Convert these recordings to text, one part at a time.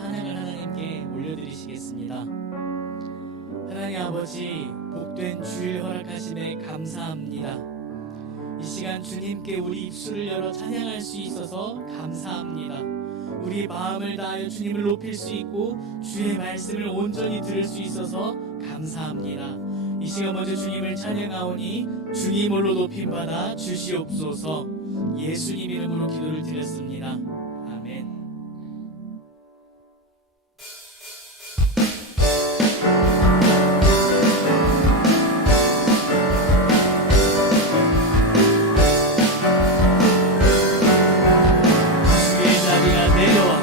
찬양을 하나님께 올려드리시겠습니다. 하나님 아버지, 복된 주일 허락하심에 감사합니다. 이 시간 주님께 우리 입술을 열어 찬양할 수 있어서 감사합니다. 우리 마음을 다하여 주님을 높일 수 있고 주의 말씀을 온전히 들을 수 있어서 감사합니다. 이 시간 먼저 주님을 찬양하오니 주님으로 높임받아 주시옵소서. 예수님 이름으로 기도를 드렸습니다. 아멘. 주의 자비가 내려와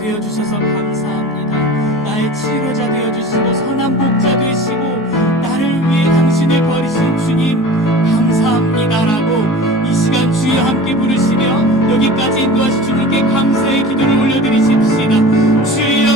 되어주셔서 감사합니다. 나의 치료자 되어주시고 선한 목자 되시고 나를 위해 당신을 버리신 주님 감사합니다라고 이 시간 주여 함께 부르시며 여기까지 인도하신 주님께 감사의 기도를 올려드리십시다. 주여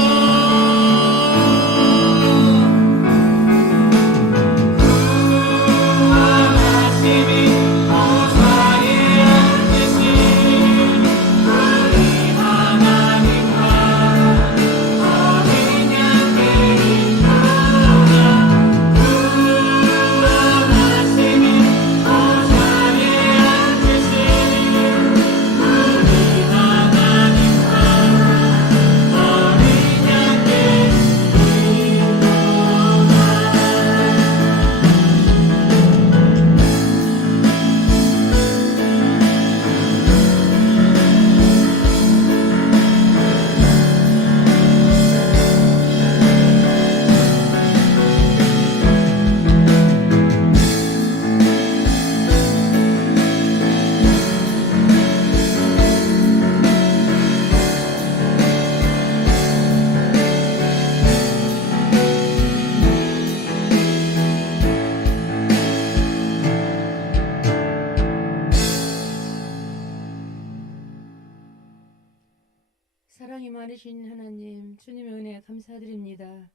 사랑이 많으신 하나님, 주님의 은혜에 감사드립니다.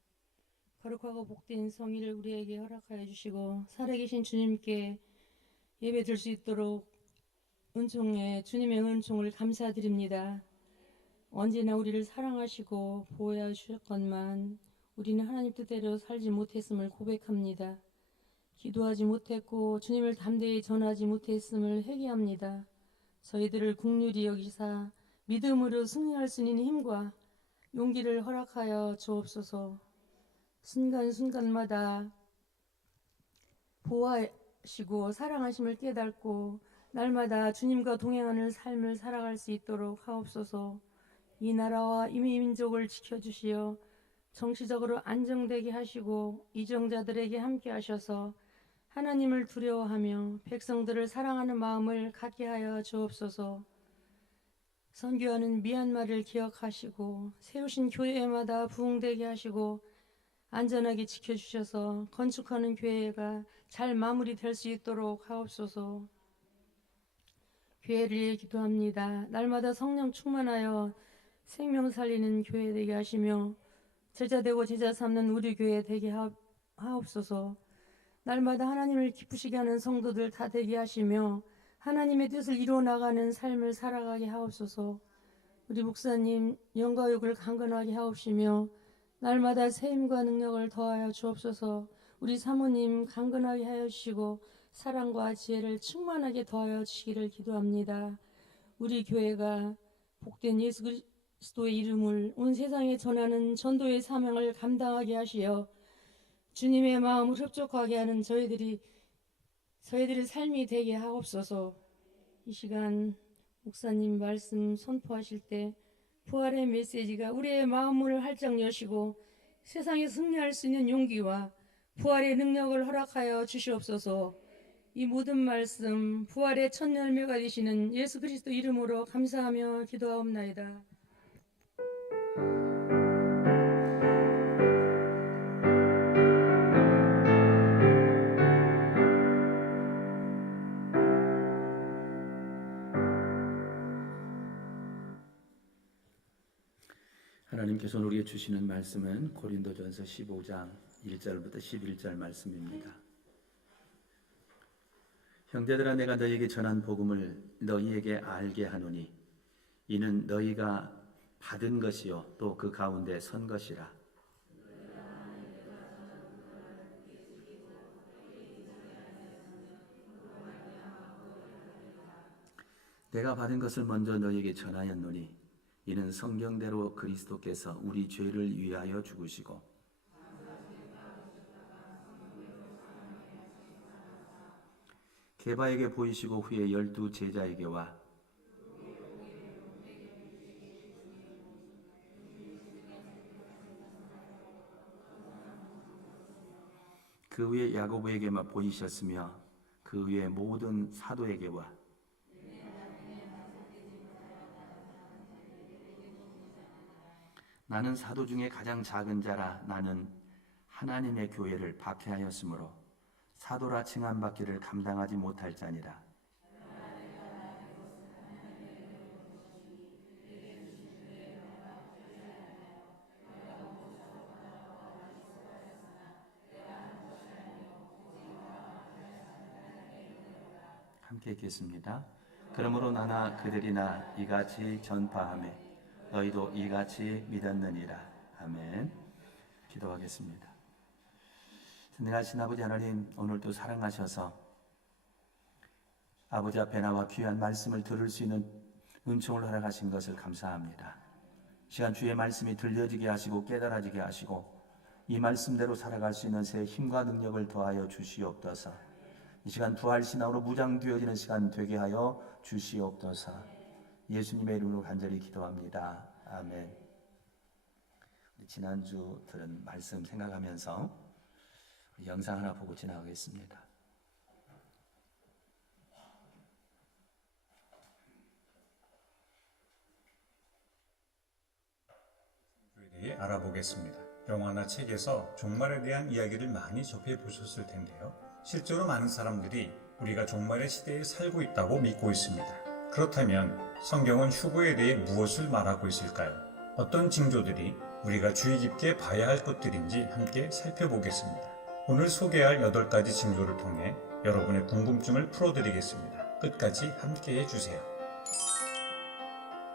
거룩하고 복된 성의를 우리에게 허락하여 주시고 살아계신 주님께 예배 드릴 수 있도록 주님의 은총을 감사드립니다. 언제나 우리를 사랑하시고 보호하여 주셨건만 우리는 하나님 뜻대로 살지 못했음을 고백합니다. 기도하지 못했고 주님을 담대히 전하지 못했음을 회개합니다. 저희들을 긍휼히 여기사 믿음으로 승리할 수 있는 힘과 용기를 허락하여 주옵소서. 순간순간마다 보호하시고 사랑하심을 깨닫고 날마다 주님과 동행하는 삶을 살아갈 수 있도록 하옵소서. 이 나라와 이 민족을 지켜주시어 정치적으로 안정되게 하시고 이정자들에게 함께 하셔서 하나님을 두려워하며 백성들을 사랑하는 마음을 갖게 하여 주옵소서. 선교하는 미얀마를 기억하시고 세우신 교회마다 부흥되게 하시고 안전하게 지켜주셔서 건축하는 교회가 잘 마무리될 수 있도록 하옵소서. 교회를 위해 기도합니다. 날마다 성령 충만하여 생명 살리는 교회 되게 하시며 제자되고 제자 삼는 우리 교회 되게 하옵소서. 날마다 하나님을 기쁘시게 하는 성도들 다 되게 하시며 하나님의 뜻을 이루어 나가는 삶을 살아가게 하옵소서. 우리 목사님 영과욕을 강건하게 하옵시며 날마다 세임과 능력을 더하여 주옵소서. 우리 사모님 강건하게 하여 주시고 사랑과 지혜를 충만하게 더하여 주시기를 기도합니다. 우리 교회가 복된 예수 그리스도의 이름을 온 세상에 전하는 전도의 사명을 감당하게 하시어 주님의 마음을 흡족하게 하는 저희들의 삶이 되게 하옵소서. 이 시간 목사님 말씀 선포하실 때 부활의 메시지가 우리의 마음을 활짝 여시고 세상에 승리할 수 있는 용기와 부활의 능력을 허락하여 주시옵소서. 이 모든 말씀 부활의 첫 열매가 되시는 예수 그리스도 이름으로 감사하며 기도하옵나이다. 하나님께서 우리에게 주시는 말씀은 고린도전서 15장 1절부터 11절 말씀입니다. 형제들아, 내가 너희에게 전한 복음을 너희에게 알게 하노니 이는 너희가 받은 것이요 또 그 가운데 선 것이라. 내가 받은 것을 먼저 너희에게 전하였노니 이는 성경대로 그리스도께서 우리 죄를 위하여 죽으시고 게바에게 보이시고 후에 12 제자에게와 그 후에 야고보에게만 보이셨으며 그 후에 모든 사도에게와 나는 사도 중에 가장 작은 자라. 나는 하나님의 교회를 박해하였으므로 사도라 칭함받기를 감당하지 못할 자니라. 함께 읽겠습니다. 그러므로 나나 그들이나 이같이 전파하며 너희도 이같이 믿었느니라. 아멘. 기도하겠습니다. 선생하신 아버지 하나님, 오늘도 사랑하셔서 아버지 앞에 나와 귀한 말씀을 들을 수 있는 은총을 허락하신 것을 감사합니다. 시간 주의 말씀이 들려지게 하시고 깨달아지게 하시고 이 말씀대로 살아갈 수 있는 새 힘과 능력을 더하여 주시옵소서. 이 시간 부활신앙으로 무장되어지는 시간 되게 하여 주시옵소서. 예수님의 이름으로 간절히 기도합니다. 아멘. 지난주 들은 말씀 생각하면서 영상 하나 보고 지나가겠습니다. 에 대해 알아보겠습니다. 영화나 책에서 종말에 대한 이야기를 많이 접해 보셨을 텐데요. 실제로 많은 사람들이 우리가 종말의 시대에 살고 있다고 믿고 있습니다. 그렇다면 성경은 휴거에 대해 무엇을 말하고 있을까요? 어떤 징조들이 우리가 주의 깊게 봐야 할 것들인지 함께 살펴보겠습니다. 오늘 소개할 8가지 징조를 통해 여러분의 궁금증을 풀어드리겠습니다. 끝까지 함께 해주세요.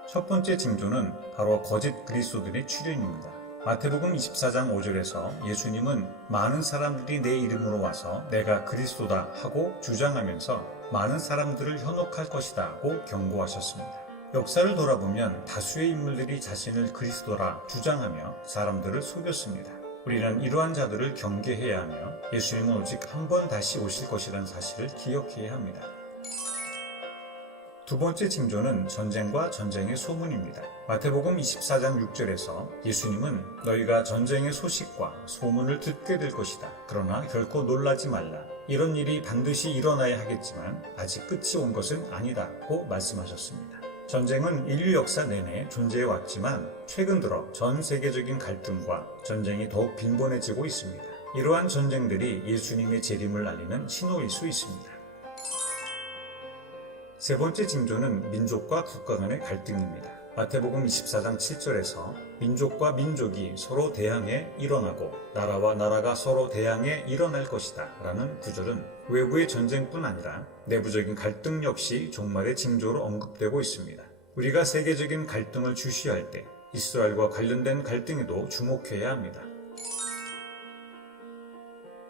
첫 번째 징조는 바로 거짓 그리스도들의 출현입니다. 마태복음 24장 5절에서 예수님은 많은 사람들이 내 이름으로 와서 내가 그리스도다 하고 주장하면서 많은 사람들을 현혹할 것이다 하고 경고하셨습니다. 역사를 돌아보면 다수의 인물들이 자신을 그리스도라 주장하며 사람들을 속였습니다. 우리는 이러한 자들을 경계해야 하며 예수님은 오직 한 번 다시 오실 것이라는 사실을 기억해야 합니다. 두 번째 징조는 전쟁과 전쟁의 소문입니다. 마태복음 24장 6절에서 예수님은 너희가 전쟁의 소식과 소문을 듣게 될 것이다. 그러나 결코 놀라지 말라. 이런 일이 반드시 일어나야 하겠지만 아직 끝이 온 것은 아니다고 말씀하셨습니다. 전쟁은 인류 역사 내내 존재해 왔지만 최근 들어 전 세계적인 갈등과 전쟁이 더욱 빈번해지고 있습니다. 이러한 전쟁들이 예수님의 재림을 알리는 신호일 수 있습니다. 세 번째 징조는 민족과 국가 간의 갈등입니다. 마태복음 24장 7절에서 민족과 민족이 서로 대항해 일어나고 나라와 나라가 서로 대항해 일어날 것이다 라는 구절은 외부의 전쟁뿐 아니라 내부적인 갈등 역시 종말의 징조로 언급되고 있습니다. 우리가 세계적인 갈등을 주시할 때 이스라엘과 관련된 갈등에도 주목해야 합니다.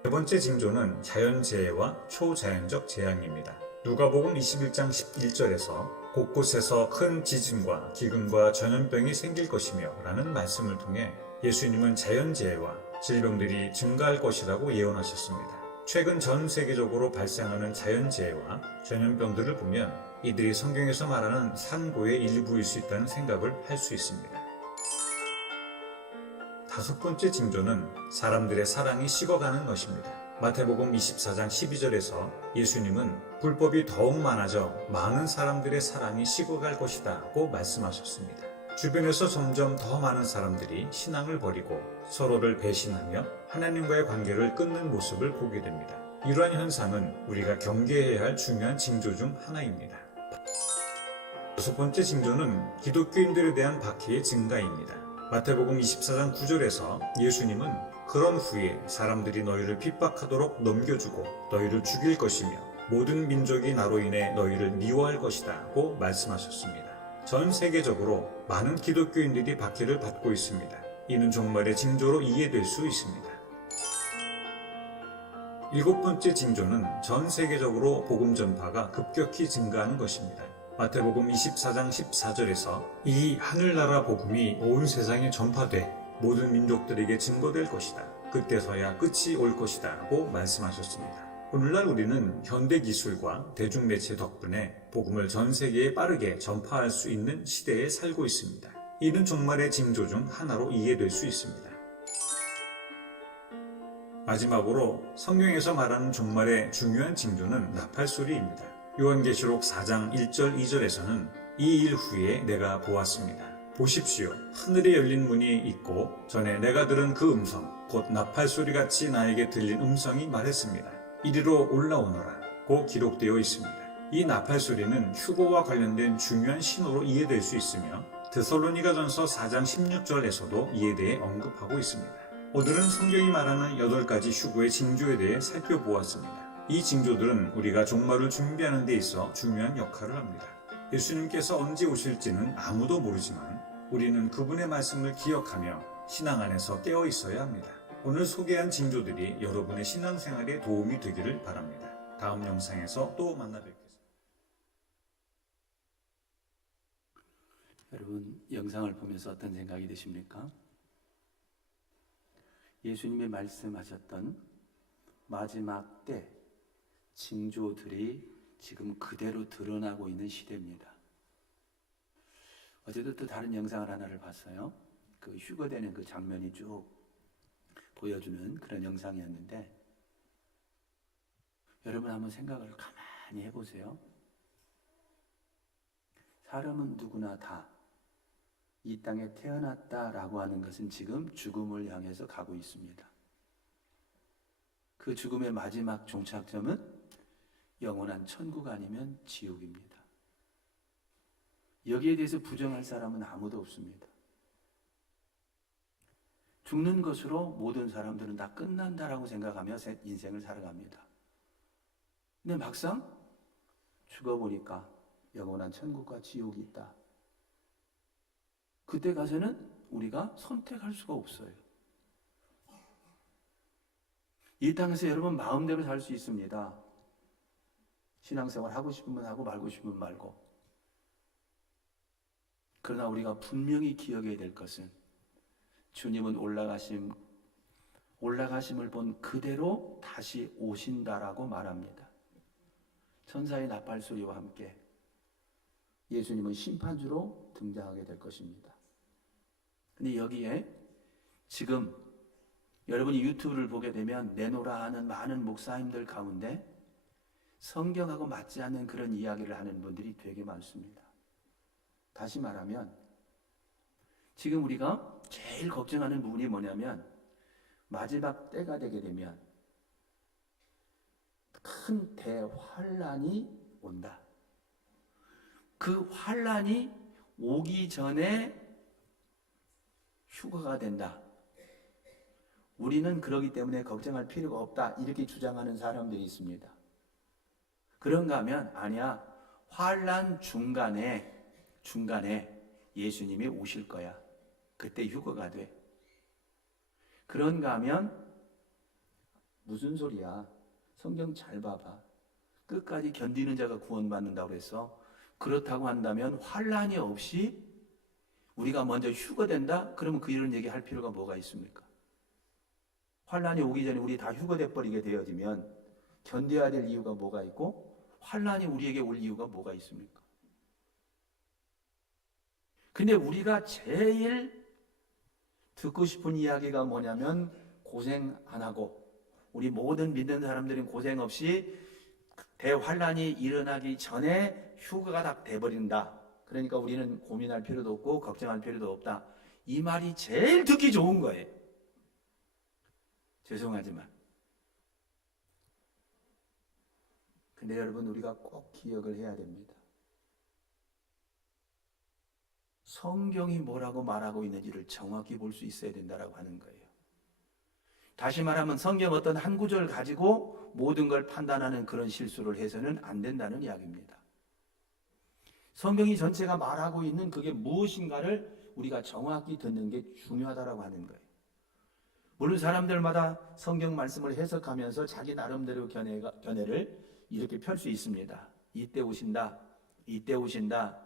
네 번째 징조는 자연재해와 초자연적 재앙입니다. 누가복음 21장 11절에서 곳곳에서 큰 지진과 기근과 전염병이 생길 것이며 라는 말씀을 통해 예수님은 자연재해와 질병들이 증가할 것이라고 예언하셨습니다. 최근 전 세계적으로 발생하는 자연재해와 전염병들을 보면 이들이 성경에서 말하는 산고의 일부일 수 있다는 생각을 할 수 있습니다. 다섯 번째 징조는 사람들의 사랑이 식어가는 것입니다. 마태복음 24장 12절에서 예수님은 불법이 더욱 많아져 많은 사람들의 사랑이 식어갈 것이다 고 말씀하셨습니다. 주변에서 점점 더 많은 사람들이 신앙을 버리고 서로를 배신하며 하나님과의 관계를 끊는 모습을 보게 됩니다. 이러한 현상은 우리가 경계해야 할 중요한 징조 중 하나입니다. 여섯 번째 징조는 기독교인들에 대한 박해의 증가입니다. 마태복음 24장 9절에서 예수님은 그런 후에 사람들이 너희를 핍박하도록 넘겨주고 너희를 죽일 것이며 모든 민족이 나로 인해 너희를 미워할 것이다 고 말씀하셨습니다. 전 세계적으로 많은 기독교인들이 박해를 받고 있습니다. 이는 종말의 징조로 이해될 수 있습니다. 일곱 번째 징조는 전 세계적으로 복음 전파가 급격히 증가하는 것입니다. 마태복음 24장 14절에서 이 하늘나라 복음이 온 세상에 전파돼 모든 민족들에게 증거될 것이다. 그때서야 끝이 올 것이다 하고 말씀하셨습니다. 오늘날 우리는 현대기술과 대중매체 덕분에 복음을 전 세계에 빠르게 전파할 수 있는 시대에 살고 있습니다. 이는 종말의 징조 중 하나로 이해될 수 있습니다. 마지막으로 성경에서 말하는 종말의 중요한 징조는 나팔소리입니다. 요한계시록 4장 1절 2절에서는 이 일 후에 내가 보았습니다. 보십시오. 하늘에 열린 문이 있고 전에 내가 들은 그 음성 곧 나팔 소리같이 나에게 들린 음성이 말했습니다. 이리로 올라오너라 고 기록되어 있습니다. 이 나팔 소리는 휴거와 관련된 중요한 신호로 이해될 수 있으며 데살로니가전서 4장 16절에서도 이에 대해 언급하고 있습니다. 오늘은 성경이 말하는 8가지 휴거의 징조에 대해 살펴보았습니다. 이 징조들은 우리가 종말을 준비하는 데 있어 중요한 역할을 합니다. 예수님께서 언제 오실지는 아무도 모르지만 우리는 그분의 말씀을 기억하며 신앙 안에서 깨어 있어야 합니다. 오늘 소개한 징조들이 여러분의 신앙생활에 도움이 되기를 바랍니다. 다음 영상에서 또 만나 뵙겠습니다. 여러분, 영상을 보면서 어떤 생각이 드십니까? 예수님이 말씀하셨던 마지막 때 징조들이 지금 그대로 드러나고 있는 시대입니다. 어제도 또 다른 영상을 하나를 봤어요. 그 휴거되는 그 장면이 쭉 보여주는 그런 영상이었는데, 여러분 한번 생각을 가만히 해보세요. 사람은 누구나 다 이 땅에 태어났다라고 하는 것은 지금 죽음을 향해서 가고 있습니다. 그 죽음의 마지막 종착점은 영원한 천국 아니면 지옥입니다. 여기에 대해서 부정할 사람은 아무도 없습니다. 죽는 것으로 모든 사람들은 다 끝난다라고 생각하며 인생을 살아갑니다. 근데 막상 죽어보니까 영원한 천국과 지옥이 있다. 그때 가서는 우리가 선택할 수가 없어요. 이 땅에서 여러분 마음대로 살 수 있습니다. 신앙생활 하고 싶으면 하고 말고 싶으면 말고. 그러나 우리가 분명히 기억해야 될 것은 주님은 올라가심을 본 그대로 다시 오신다라고 말합니다. 천사의 나팔 소리와 함께 예수님은 심판주로 등장하게 될 것입니다. 근데 여기에 지금 여러분이 유튜브를 보게 되면 내노라 하는 많은 목사님들 가운데 성경하고 맞지 않는 그런 이야기를 하는 분들이 되게 많습니다. 다시 말하면 지금 우리가 제일 걱정하는 부분이 뭐냐면 마지막 때가 되게 되면 큰 대환란이 온다. 그 환란이 오기 전에 휴거가 된다. 우리는 그러기 때문에 걱정할 필요가 없다. 이렇게 주장하는 사람들이 있습니다. 그런가 하면 아니야. 환란 중간에 예수님이 오실 거야. 그때 휴거가 돼. 그런가 하면 무슨 소리야? 성경 잘 봐봐. 끝까지 견디는 자가 구원받는다고 그랬어. 그렇다고 한다면 환란이 없이 우리가 먼저 휴거된다? 그러면 그 이런 얘기 할 필요가 뭐가 있습니까? 환란이 오기 전에 우리 다 휴거돼 버리게 되어지면 견뎌야 될 이유가 뭐가 있고 환란이 우리에게 올 이유가 뭐가 있습니까? 근데 우리가 제일 듣고 싶은 이야기가 뭐냐면 고생 안 하고 우리 모든 믿는 사람들은 고생 없이 대환란이 일어나기 전에 휴거가 다 돼버린다. 그러니까 우리는 고민할 필요도 없고 걱정할 필요도 없다. 이 말이 제일 듣기 좋은 거예요. 죄송하지만. 근데 여러분 우리가 꼭 기억을 해야 됩니다. 성경이 뭐라고 말하고 있는지를 정확히 볼 수 있어야 된다라고 하는 거예요. 다시 말하면 성경 어떤 한 구절 가지고 모든 걸 판단하는 그런 실수를 해서는 안 된다는 이야기입니다. 성경이 전체가 말하고 있는 그게 무엇인가를 우리가 정확히 듣는 게 중요하다라고 하는 거예요. 물론 사람들마다 성경 말씀을 해석하면서 자기 나름대로 견해를 이렇게 펼 수 있습니다. 이때 오신다, 이때 오신다,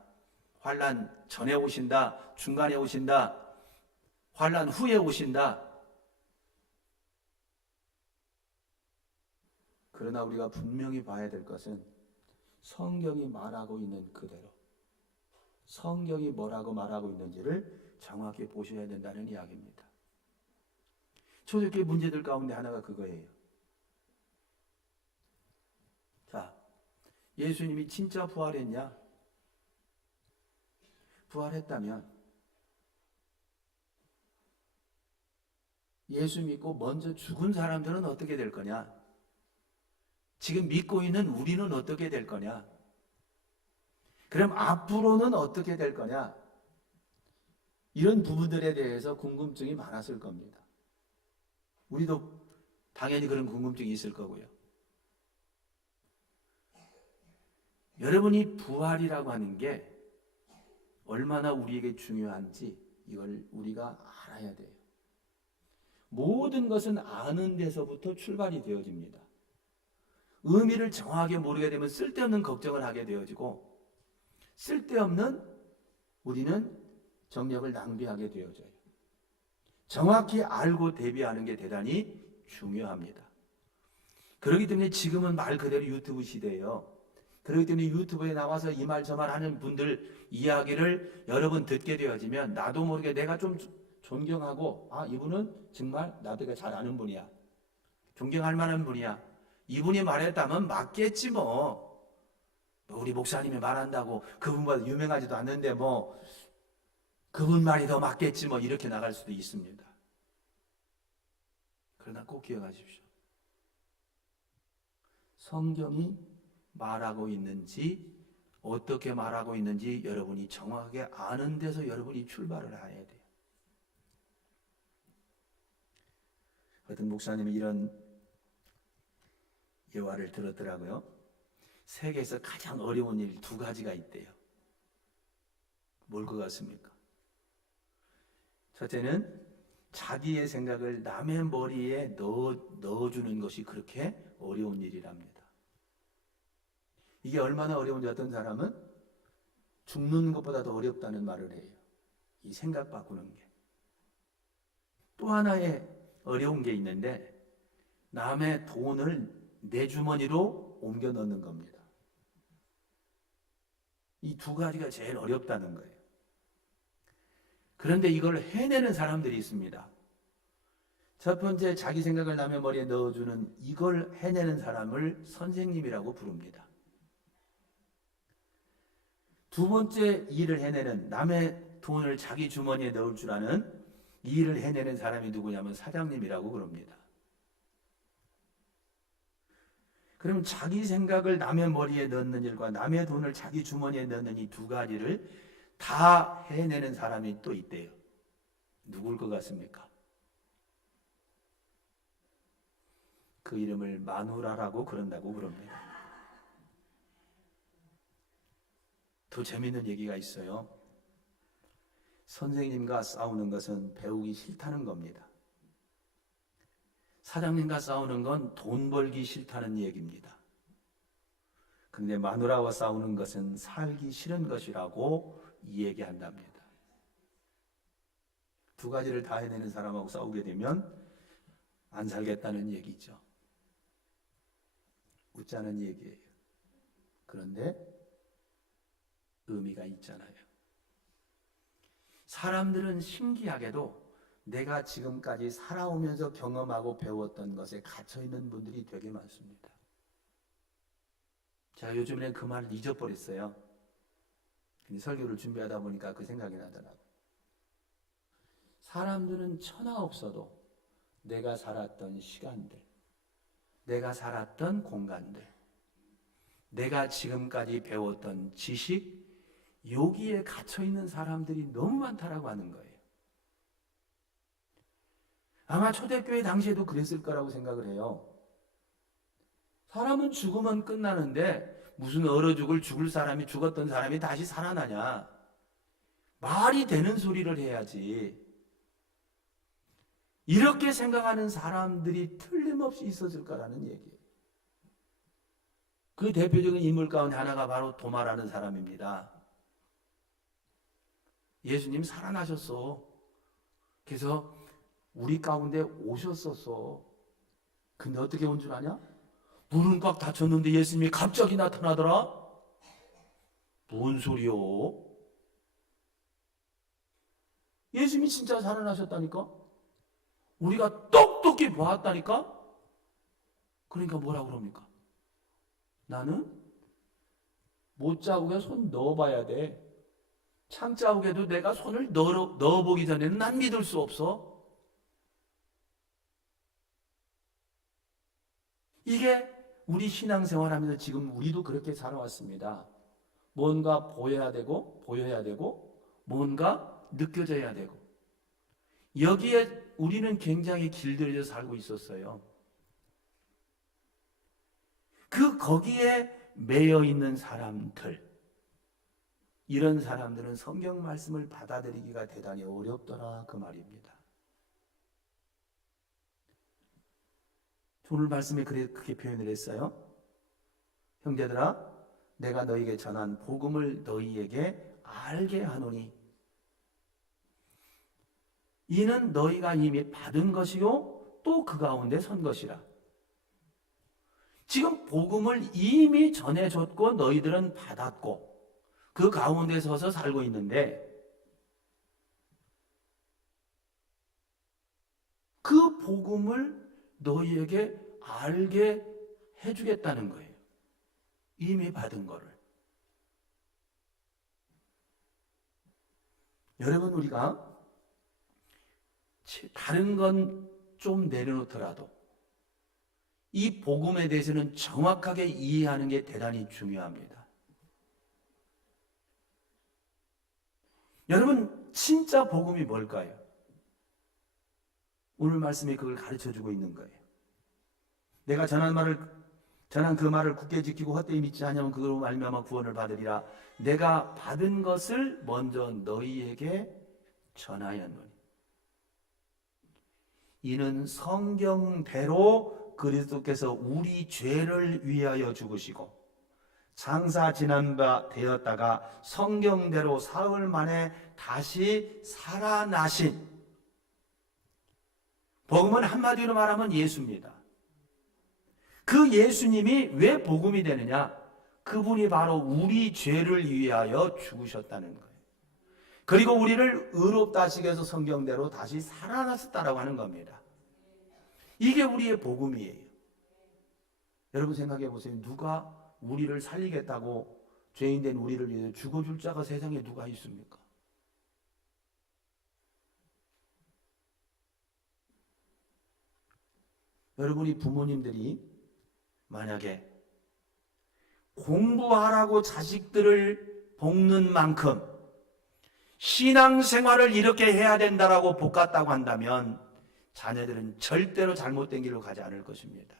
환란 전에 오신다, 중간에 오신다, 환란 후에 오신다. 그러나 우리가 분명히 봐야 될 것은 성경이 말하고 있는 그대로 성경이 뭐라고 말하고 있는지를 정확히 보셔야 된다는 이야기입니다. 초대교회 문제들 가운데 하나가 그거예요. 자, 예수님이 진짜 부활했냐? 부활했다면 예수 믿고 먼저 죽은 사람들은 어떻게 될 거냐? 지금 믿고 있는 우리는 어떻게 될 거냐? 그럼 앞으로는 어떻게 될 거냐? 이런 부분들에 대해서 궁금증이 많았을 겁니다. 우리도 당연히 그런 궁금증이 있을 거고요. 여러분이 부활이라고 하는 게 얼마나 우리에게 중요한지 이걸 우리가 알아야 돼요. 모든 것은 아는 데서부터 출발이 되어집니다. 의미를 정확하게 모르게 되면 쓸데없는 걱정을 하게 되어지고 쓸데없는 우리는 정력을 낭비하게 되어져요. 정확히 알고 대비하는 게 대단히 중요합니다. 그렇기 때문에 지금은 말 그대로 유튜브 시대예요. 그렇기 때문에 유튜브에 나와서 이 말 저 말 하는 분들 이야기를 여러 번 듣게 되어지면 나도 모르게 내가 좀 존경하고 이분은 정말 나도 잘 아는 분이야. 존경할 만한 분이야. 이분이 말했다면 맞겠지 뭐. 우리 목사님이 말한다고 그분보다 유명하지도 않는데 뭐 그분 말이 더 맞겠지 뭐 이렇게 나갈 수도 있습니다. 그러나 꼭 기억하십시오. 성경이 말하고 있는지 어떻게 말하고 있는지 여러분이 정확하게 아는 데서 여러분이 출발을 해야 돼요. 어떤 목사님이 이런 예화를 들었더라고요. 세계에서 가장 어려운 일 두 가지가 있대요. 뭘 것 같습니까? 첫째는 자기의 생각을 남의 머리에 넣어주는 것이 그렇게 어려운 일이랍니다. 이게 얼마나 어려운지 어떤 사람은 죽는 것보다 더 어렵다는 말을 해요. 이 생각 바꾸는 게. 또 하나의 어려운 게 있는데 남의 돈을 내 주머니로 옮겨 넣는 겁니다. 이 두 가지가 제일 어렵다는 거예요. 그런데 이걸 해내는 사람들이 있습니다. 첫 번째 자기 생각을 남의 머리에 넣어주는 이걸 해내는 사람을 선생님이라고 부릅니다. 두 번째 일을 해내는 남의 돈을 자기 주머니에 넣을 줄 아는 이 일을 해내는 사람이 누구냐면 사장님이라고 그럽니다. 그럼 자기 생각을 남의 머리에 넣는 일과 남의 돈을 자기 주머니에 넣는 이 두 가지를 다 해내는 사람이 또 있대요. 누굴 것 같습니까? 그 이름을 마누라라고 그런다고 그럽니다. 더 재미있는 얘기가 있어요. 선생님과 싸우는 것은 배우기 싫다는 겁니다. 사장님과 싸우는 건 돈 벌기 싫다는 얘기입니다. 그런데 마누라와 싸우는 것은 살기 싫은 것이라고 얘기한답니다. 두 가지를 다 해내는 사람하고 싸우게 되면 안 살겠다는 얘기죠. 웃자는 얘기예요. 그런데 의미가 있잖아요. 사람들은 신기하게도 내가 지금까지 살아오면서 경험하고 배웠던 것에 갇혀있는 분들이 되게 많습니다. 제가 요즘에는 그 말을 잊어버렸어요. 근데 설교를 준비하다 보니까 그 생각이 나더라고요. 사람들은 천하 없어도 내가 살았던 시간들, 내가 살았던 공간들, 내가 지금까지 배웠던 지식, 여기에 갇혀있는 사람들이 너무 많다라고 하는 거예요. 아마 초대교회 당시에도 그랬을 거라고 생각을 해요. 사람은 죽으면 끝나는데 무슨 얼어 죽을 사람이 죽었던 사람이 다시 살아나냐. 말이 되는 소리를 해야지. 이렇게 생각하는 사람들이 틀림없이 있었을 거라는 얘기예요. 그 대표적인 인물 가운데 하나가 바로 도마라는 사람입니다. 예수님 살아나셨어. 그래서 우리 가운데 오셨었어. 근데 어떻게 온 줄 아냐? 문은 꽉 닫혔는데 예수님이 갑자기 나타나더라? 뭔 소리요? 예수님이 진짜 살아나셨다니까? 우리가 똑똑히 보았다니까? 그러니까 뭐라 그럽니까? 나는 못자국에 손 넣어봐야 돼. 창자국에도 내가 손을 넣어보기 전에는 난 믿을 수 없어. 이게 우리 신앙생활하면서 지금 우리도 그렇게 살아왔습니다. 뭔가 보여야 되고 뭔가 느껴져야 되고, 여기에 우리는 굉장히 길들여져 살고 있었어요. 거기에 매여 있는 사람들, 이런 사람들은 성경 말씀을 받아들이기가 대단히 어렵더라, 그 말입니다. 오늘 말씀에 그렇게 표현을 했어요. 형제들아, 내가 너희에게 전한 복음을 너희에게 알게 하노니 이는 너희가 이미 받은 것이요 또 그 가운데 선 것이라. 지금 복음을 이미 전해줬고 너희들은 받았고 그 가운데 서서 살고 있는데, 그 복음을 너희에게 알게 해주겠다는 거예요. 이미 받은 거를. 여러분, 우리가 다른 건 좀 내려놓더라도 이 복음에 대해서는 정확하게 이해하는 게 대단히 중요합니다. 여러분, 진짜 복음이 뭘까요? 오늘 말씀이 그걸 가르쳐주고 있는 거예요. 내가 전한 그 말을 굳게 지키고 헛되이 믿지 않으면 그걸로 말미암아 구원을 받으리라. 내가 받은 것을 먼저 너희에게 전하였노니 이는 성경대로 그리스도께서 우리 죄를 위하여 죽으시고 장사 지난 바 되었다가 성경대로 사흘 만에 다시 살아나신, 복음은 한마디로 말하면 예수입니다. 그 예수님이 왜 복음이 되느냐? 그분이 바로 우리 죄를 위하여 죽으셨다는 거예요. 그리고 우리를 의롭다 하시기 위해서 성경대로 다시 살아났다라고 하는 겁니다. 이게 우리의 복음이에요. 여러분 생각해 보세요. 누가 우리를 살리겠다고 죄인된 우리를 위해서 죽어줄 자가 세상에 누가 있습니까? 여러분이 부모님들이 만약에 공부하라고 자식들을 볶는 만큼 신앙생활을 이렇게 해야 된다라고 볶았다고 한다면 자녀들은 절대로 잘못된 길로 가지 않을 것입니다.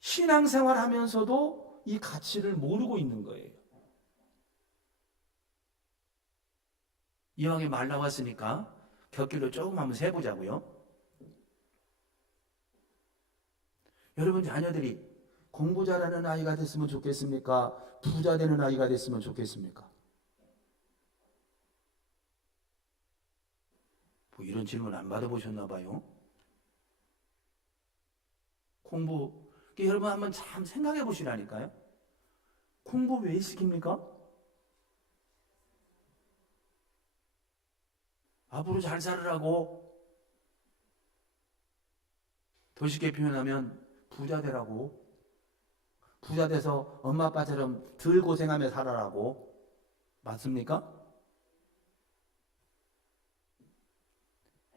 신앙생활 하면서도 이 가치를 모르고 있는 거예요. 이왕에 말 나왔으니까 곁길로 조금 한번 세보자고요. 여러분 자녀들이 공부 잘하는 아이가 됐으면 좋겠습니까? 부자 되는 아이가 됐으면 좋겠습니까? 뭐 이런 질문 안 받아보셨나 봐요. 공부, 여러분 한번 참 생각해 보시라니까요. 공부 왜 시킵니까? 앞으로 잘 살으라고, 더 쉽게 표현하면 부자 되라고, 부자 돼서 엄마 아빠처럼 덜 고생하며 살아라고. 맞습니까?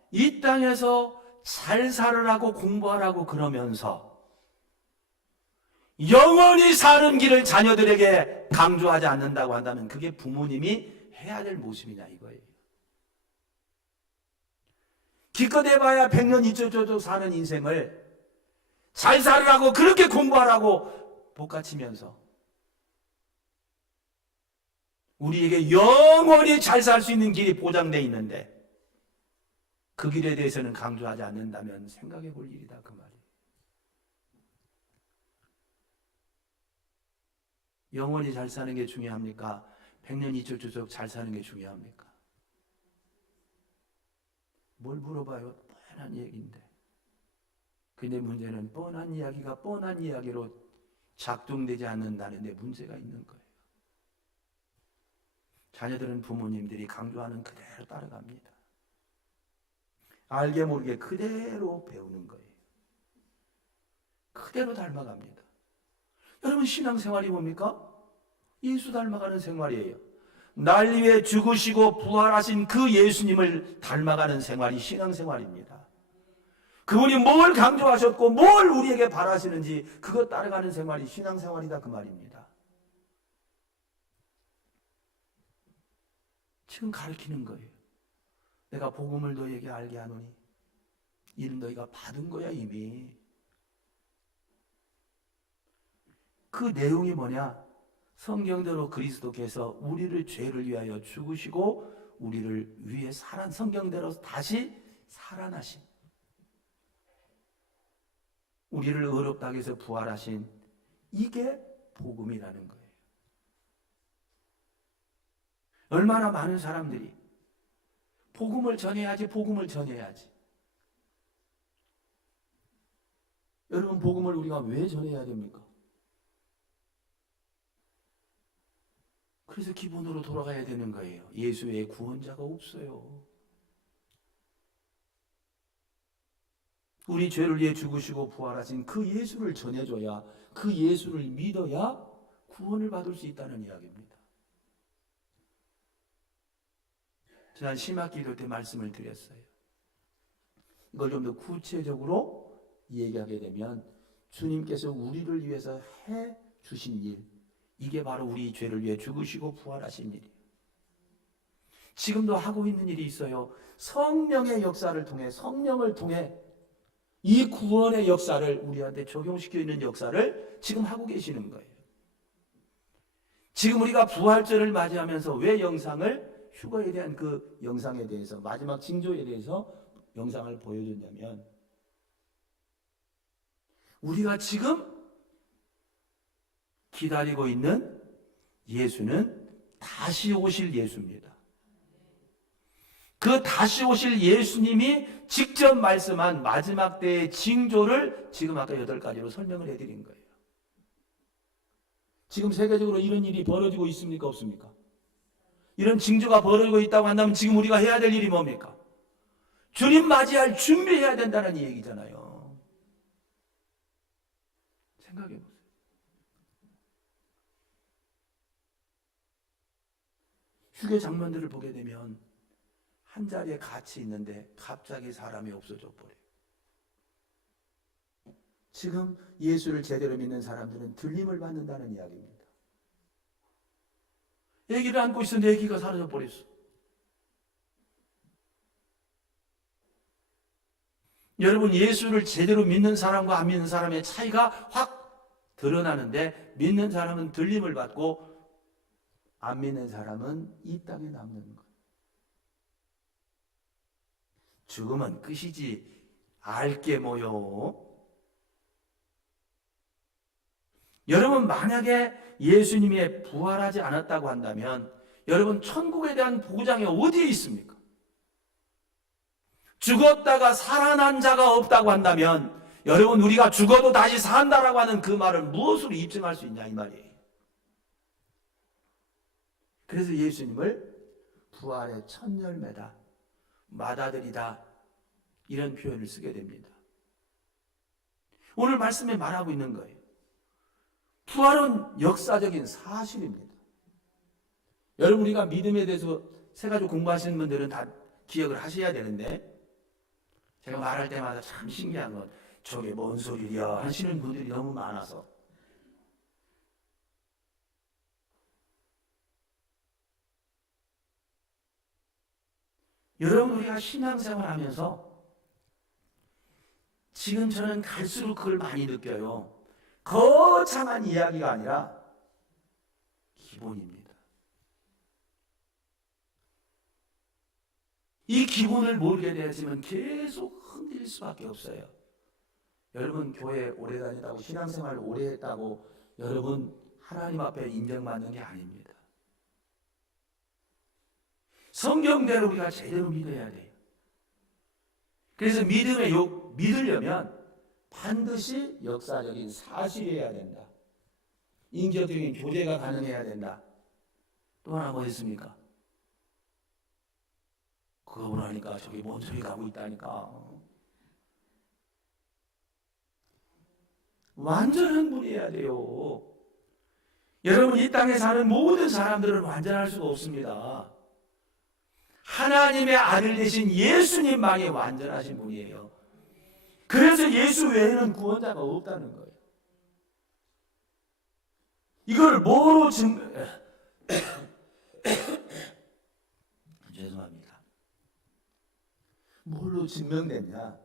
이 땅에서 잘 살으라고 공부하라고 그러면서 영원히 사는 길을 자녀들에게 강조하지 않는다고 한다면 그게 부모님이 해야 될 모습이냐 이거예요. 기껏 해봐야 100년 이쪽저쪽 사는 인생을 잘 살으라고 그렇게 공부하라고 복가치면서 우리에게 영원히 잘 살 수 있는 길이 보장되어 있는데 그 길에 대해서는 강조하지 않는다면 생각해 볼 일이다 그 말이에요. 영원히 잘 사는 게 중요합니까? 100년 이쪽저쪽 잘 사는 게 중요합니까? 뭘 물어봐요? 뻔한 얘기인데. 근데 문제는 뻔한 이야기가 뻔한 이야기로 작동되지 않는다는 데 문제가 있는 거예요. 자녀들은 부모님들이 강조하는 그대로 따라갑니다. 알게 모르게 그대로 배우는 거예요. 그대로 닮아갑니다. 여러분 신앙생활이 뭡니까? 예수 닮아가는 생활이에요. 날 위해 죽으시고 부활하신 그 예수님을 닮아가는 생활이 신앙생활입니다. 그분이 뭘 강조하셨고 뭘 우리에게 바라시는지 그것 따라가는 생활이 신앙생활이다 그 말입니다. 지금 가르치는 거예요. 내가 복음을 너희에게 알게 하노니 이는 너희가 받은 거야 이미. 그 내용이 뭐냐? 성경대로 그리스도께서 우리를 죄를 위하여 죽으시고 우리를 위해 성경대로 다시 살아나신, 우리를 어렵다 해서 부활하신, 이게 복음이라는 거예요. 얼마나 많은 사람들이 복음을 전해야지 복음을 전해야지. 여러분, 복음을 우리가 왜 전해야 됩니까? 그래서 기본으로 돌아가야 되는 거예요. 예수 외에 구원자가 없어요. 우리 죄를 위해 죽으시고 부활하신 그 예수를 전해줘야, 그 예수를 믿어야 구원을 받을 수 있다는 이야기입니다. 지난 심학기도 때 말씀을 드렸어요. 이걸 좀 더 구체적으로 얘기하게 되면 주님께서 우리를 위해서 해 주신 일, 이게 바로 우리 죄를 위해 죽으시고 부활하신 일이에요. 지금도 하고 있는 일이 있어요. 성령의 역사를 통해, 성령을 통해 이 구원의 역사를 우리한테 적용시켜 있는 역사를 지금 하고 계시는 거예요. 지금 우리가 부활절을 맞이하면서 왜 영상을, 휴거에 대한 그 영상에 대해서, 마지막 징조에 대해서 영상을 보여줬냐면, 우리가 지금 기다리고 있는 예수는 다시 오실 예수입니다. 그 다시 오실 예수님이 직접 말씀한 마지막 때의 징조를 지금 아까 8가지로 설명을 해드린 거예요. 지금 세계적으로 이런 일이 벌어지고 있습니까? 없습니까? 이런 징조가 벌어지고 있다고 한다면 지금 우리가 해야 될 일이 뭡니까? 주님 맞이할 준비해야 된다는 얘기잖아요. 생각해 보세요. 휴게 장면들을 보게 되면 한 자리에 같이 있는데 갑자기 사람이 없어져 버려요. 지금 예수를 제대로 믿는 사람들은 들림을 받는다는 이야기입니다. 아기를 안고 있었는데 아기가 사라져 버렸어. 여러분, 예수를 제대로 믿는 사람과 안 믿는 사람의 차이가 확 드러나는데, 믿는 사람은 들림을 받고 안 믿는 사람은 이 땅에 남는 거예요. 죽음은 끝이지 알게 뭐요. 여러분, 만약에 예수님이 부활하지 않았다고 한다면 여러분, 천국에 대한 보장이 어디에 있습니까? 죽었다가 살아난 자가 없다고 한다면 여러분, 우리가 죽어도 다시 산다라고 하는 그 말을 무엇으로 입증할 수 있냐 이 말이에요. 그래서 예수님을 부활의 첫 열매다, 맏아들이다, 이런 표현을 쓰게 됩니다. 오늘 말씀에 말하고 있는 거예요. 부활은 역사적인 사실입니다. 여러분, 우리가 믿음에 대해서 세가지고 공부하시는 분들은 다 기억을 하셔야 되는데, 제가 말할 때마다 참 신기한 건 저게 뭔 소리야 하시는 분들이 너무 많아서. 여러분, 우리가 신앙생활 하면서 지금 저는 갈수록 그걸 많이 느껴요. 거창한 이야기가 아니라 기본입니다. 이 기본을 모르게 되었으면 계속 흔들릴 수밖에 없어요. 여러분, 교회 오래 다니다고, 신앙생활 오래 했다고 여러분 하나님 앞에 인정받는 게 아닙니다. 성경대로 우리가 제대로 믿어야 돼요. 그래서 믿으려면 반드시 역사적인 사실이어야 된다. 인격적인 교제가 가능해야 된다. 또 하나 뭐 있습니까? 그거 보라니까 저기 뭔 소리 가고 있다니까. 완전한 분이어야 돼요. 여러분, 이 땅에 사는 모든 사람들은 완전할 수가 없습니다. 하나님의 아들 되신 예수님만이 완전하신 분이에요. 그래서 예수 외에는 구원자가 없다는 거예요. 이걸 뭐로 죄송합니다. 뭘로 증명됐냐?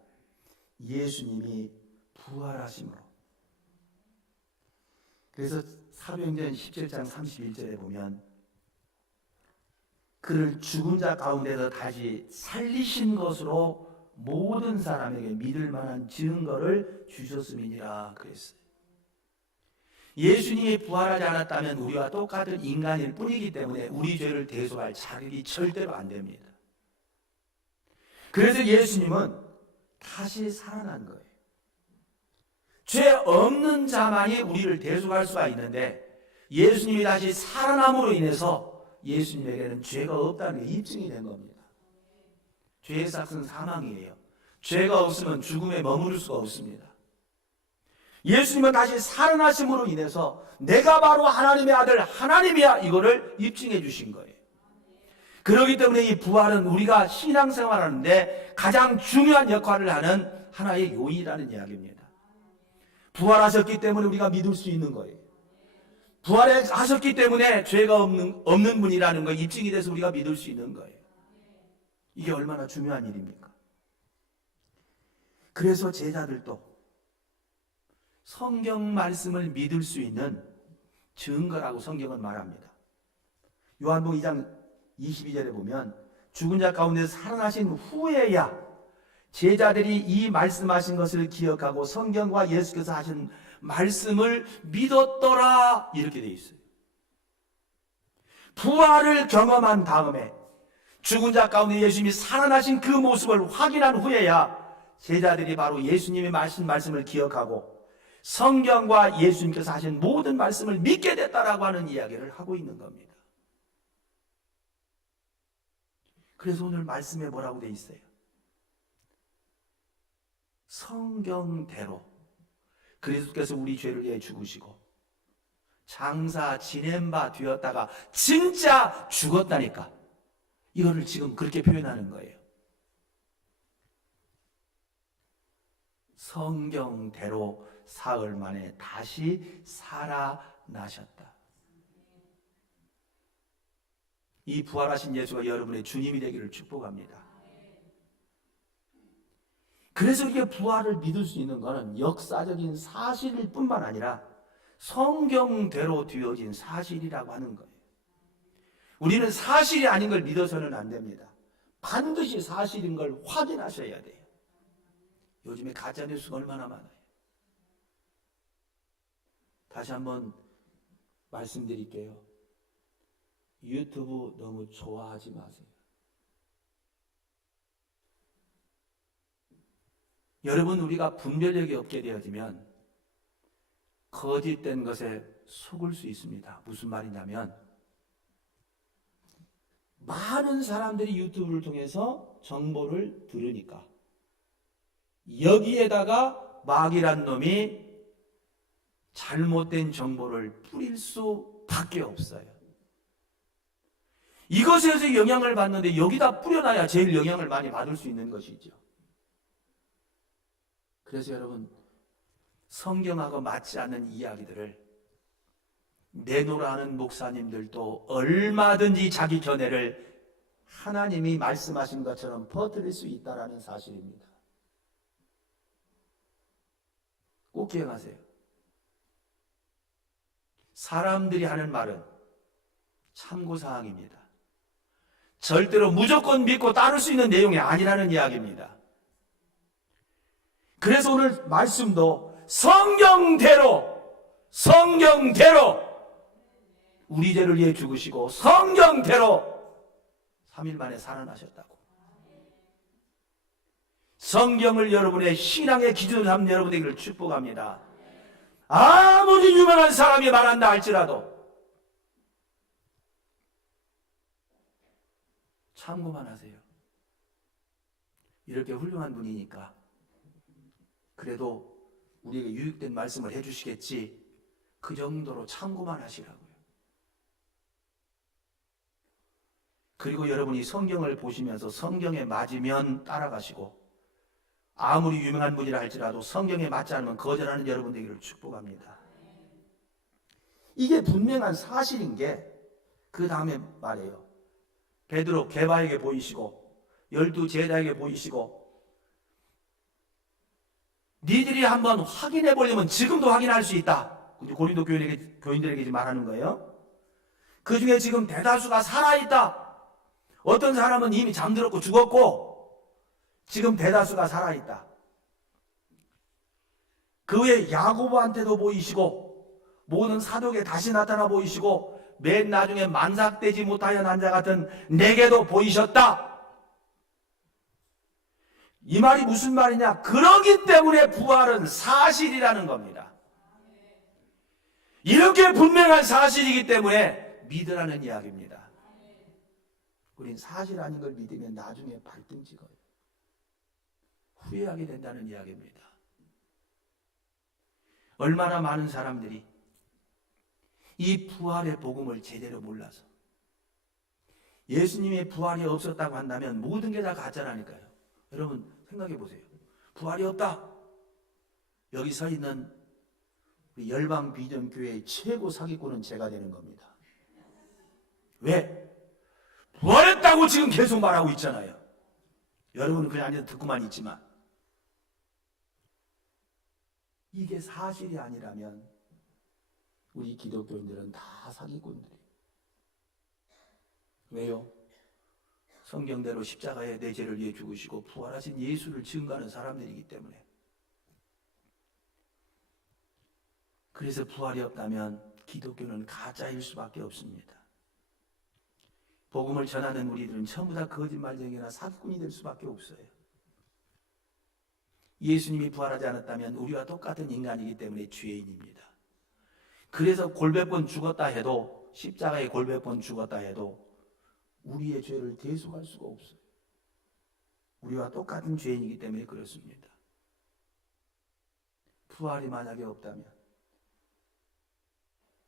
예수님이 부활하심으로. 그래서 사도행전 17장 31절에 보면 그를 죽은 자 가운데서 다시 살리신 것으로 모든 사람에게 믿을 만한 증거를 주셨음이니라 그랬어요. 예수님이 부활하지 않았다면 우리와 똑같은 인간일 뿐이기 때문에 우리 죄를 대속할 자격이 절대로 안 됩니다. 그래서 예수님은 다시 살아난 거예요. 죄 없는 자만이 우리를 대속할 수가 있는데 예수님이 다시 살아남으로 인해서 예수님에게는 죄가 없다는 게 입증이 된 겁니다. 죄의 삭은 사망이에요. 죄가 없으면 죽음에 머무를 수가 없습니다. 예수님은 다시 살아나심으로 인해서 내가 바로 하나님의 아들 하나님이야, 이거를 입증해 주신 거예요. 그렇기 때문에 이 부활은 우리가 신앙생활하는데 가장 중요한 역할을 하는 하나의 요인이라는 이야기입니다. 부활하셨기 때문에 우리가 믿을 수 있는 거예요. 부활하셨기 때문에 죄가 없는 분이라는 거 입증이 돼서 우리가 믿을 수 있는 거예요. 이게 얼마나 중요한 일입니까? 그래서 제자들도 성경 말씀을 믿을 수 있는 증거라고 성경은 말합니다. 요한복음 2장 22절에 보면 죽은 자 가운데 살아나신 후에야 제자들이 이 말씀하신 것을 기억하고 성경과 예수께서 하신 말씀을 믿었더라, 이렇게 되어 있어요. 부활을 경험한 다음에 죽은 자 가운데 예수님이 살아나신 그 모습을 확인한 후에야 제자들이 바로 예수님의 말씀을 기억하고 성경과 예수님께서 하신 모든 말씀을 믿게 됐다라고 하는 이야기를 하고 있는 겁니다. 그래서 오늘 말씀에 뭐라고 되어 있어요? 성경대로 그리스도께서 우리 죄를 위해 죽으시고 장사 지낸 바 되었다가 진짜 죽었다니까. 이거를 지금 그렇게 표현하는 거예요. 성경대로 사흘 만에 다시 살아나셨다. 이 부활하신 예수가 여러분의 주님이 되기를 축복합니다. 그래서 이게 부활을 믿을 수 있는 것은 역사적인 사실일 뿐만 아니라 성경대로 되어진 사실이라고 하는 거예요. 우리는 사실이 아닌 걸 믿어서는 안 됩니다. 반드시 사실인 걸 확인하셔야 돼요. 요즘에 가짜뉴스가 얼마나 많아요. 다시 한번 말씀드릴게요. 유튜브 너무 좋아하지 마세요. 여러분, 우리가 분별력이 없게 되어지면 거짓된 것에 속을 수 있습니다. 무슨 말이냐면 많은 사람들이 유튜브를 통해서 정보를 들으니까 여기에다가 마귀란 놈이 잘못된 정보를 뿌릴 수밖에 없어요. 이것에서 영향을 받는데 여기다 뿌려놔야 제일 영향을 많이 받을 수 있는 것이죠. 그래서 여러분, 성경하고 맞지 않는 이야기들을 내놓으라 하는 목사님들도 얼마든지 자기 견해를 하나님이 말씀하신 것처럼 퍼뜨릴 수 있다는 사실입니다. 꼭 기억하세요. 사람들이 하는 말은 참고사항입니다. 절대로 무조건 믿고 따를 수 있는 내용이 아니라는 이야기입니다. 그래서 오늘 말씀도 성경대로 우리 죄를 위해 죽으시고 성경대로 3일 만에 살아나셨다고. 성경을 여러분의 신앙의 기준으로 삼는 여러분 되기를 축복합니다. 아무리 유명한 사람이 말한다 할지라도 참고만 하세요. 이렇게 훌륭한 분이니까 그래도 우리에게 유익된 말씀을 해주시겠지, 그 정도로 참고만 하시라고요. 그리고 여러분이 성경을 보시면서 성경에 맞으면 따라가시고, 아무리 유명한 분이라 할지라도 성경에 맞지 않으면 거절하는 여러분 되기를 축복합니다. 이게 분명한 사실인 게 그 다음에 말해요. 베드로 게바에게 보이시고 12 제자에게 보이시고, 니들이 한번 확인해 보려면 지금도 확인할 수 있다. 고린도 교인들에게 지금 말하는 거예요. 그 중에 지금 대다수가 살아있다. 어떤 사람은 이미 잠들었고 죽었고 지금 대다수가 살아있다. 그 외에 야고보한테도 보이시고 모든 사도에게 다시 나타나 보이시고 맨 나중에 만삭되지 못하여 난 자 같은 내게도 보이셨다. 이 말이 무슨 말이냐? 그러기 때문에 부활은 사실이라는 겁니다. 이렇게 분명한 사실이기 때문에 믿으라는 이야기입니다. 우린 사실 아닌 걸 믿으면 나중에 발등 찍어요. 후회하게 된다는 이야기입니다. 얼마나 많은 사람들이 이 부활의 복음을 제대로 몰라서, 예수님의 부활이 없었다고 한다면 모든 게 다 가짜라니까요. 여러분 생각해 보세요. 부활이 없다. 여기 서 있는 우리 열방 비전 교회의 최고 사기꾼은 제가 되는 겁니다. 왜? 부활했다고 지금 계속 말하고 있잖아요. 여러분은 그냥 앉아서 듣고만 있지만, 이게 사실이 아니라면 우리 기독교인들은 다 사기꾼들이에요. 왜요? 성경대로 십자가에 내 죄를 위해 죽으시고 부활하신 예수를 증거하는 사람들이기 때문에. 그래서 부활이 없다면 기독교는 가짜일 수밖에 없습니다. 복음을 전하는 우리들은 전부 다 거짓말쟁이나 사기꾼이 될 수밖에 없어요. 예수님이 부활하지 않았다면 우리와 똑같은 인간이기 때문에 죄인입니다. 그래서 골백번 죽었다 해도, 십자가에 골백번 죽었다 해도 우리의 죄를 대속할 수가 없어요. 우리와 똑같은 죄인이기 때문에 그렇습니다. 부활이 만약에 없다면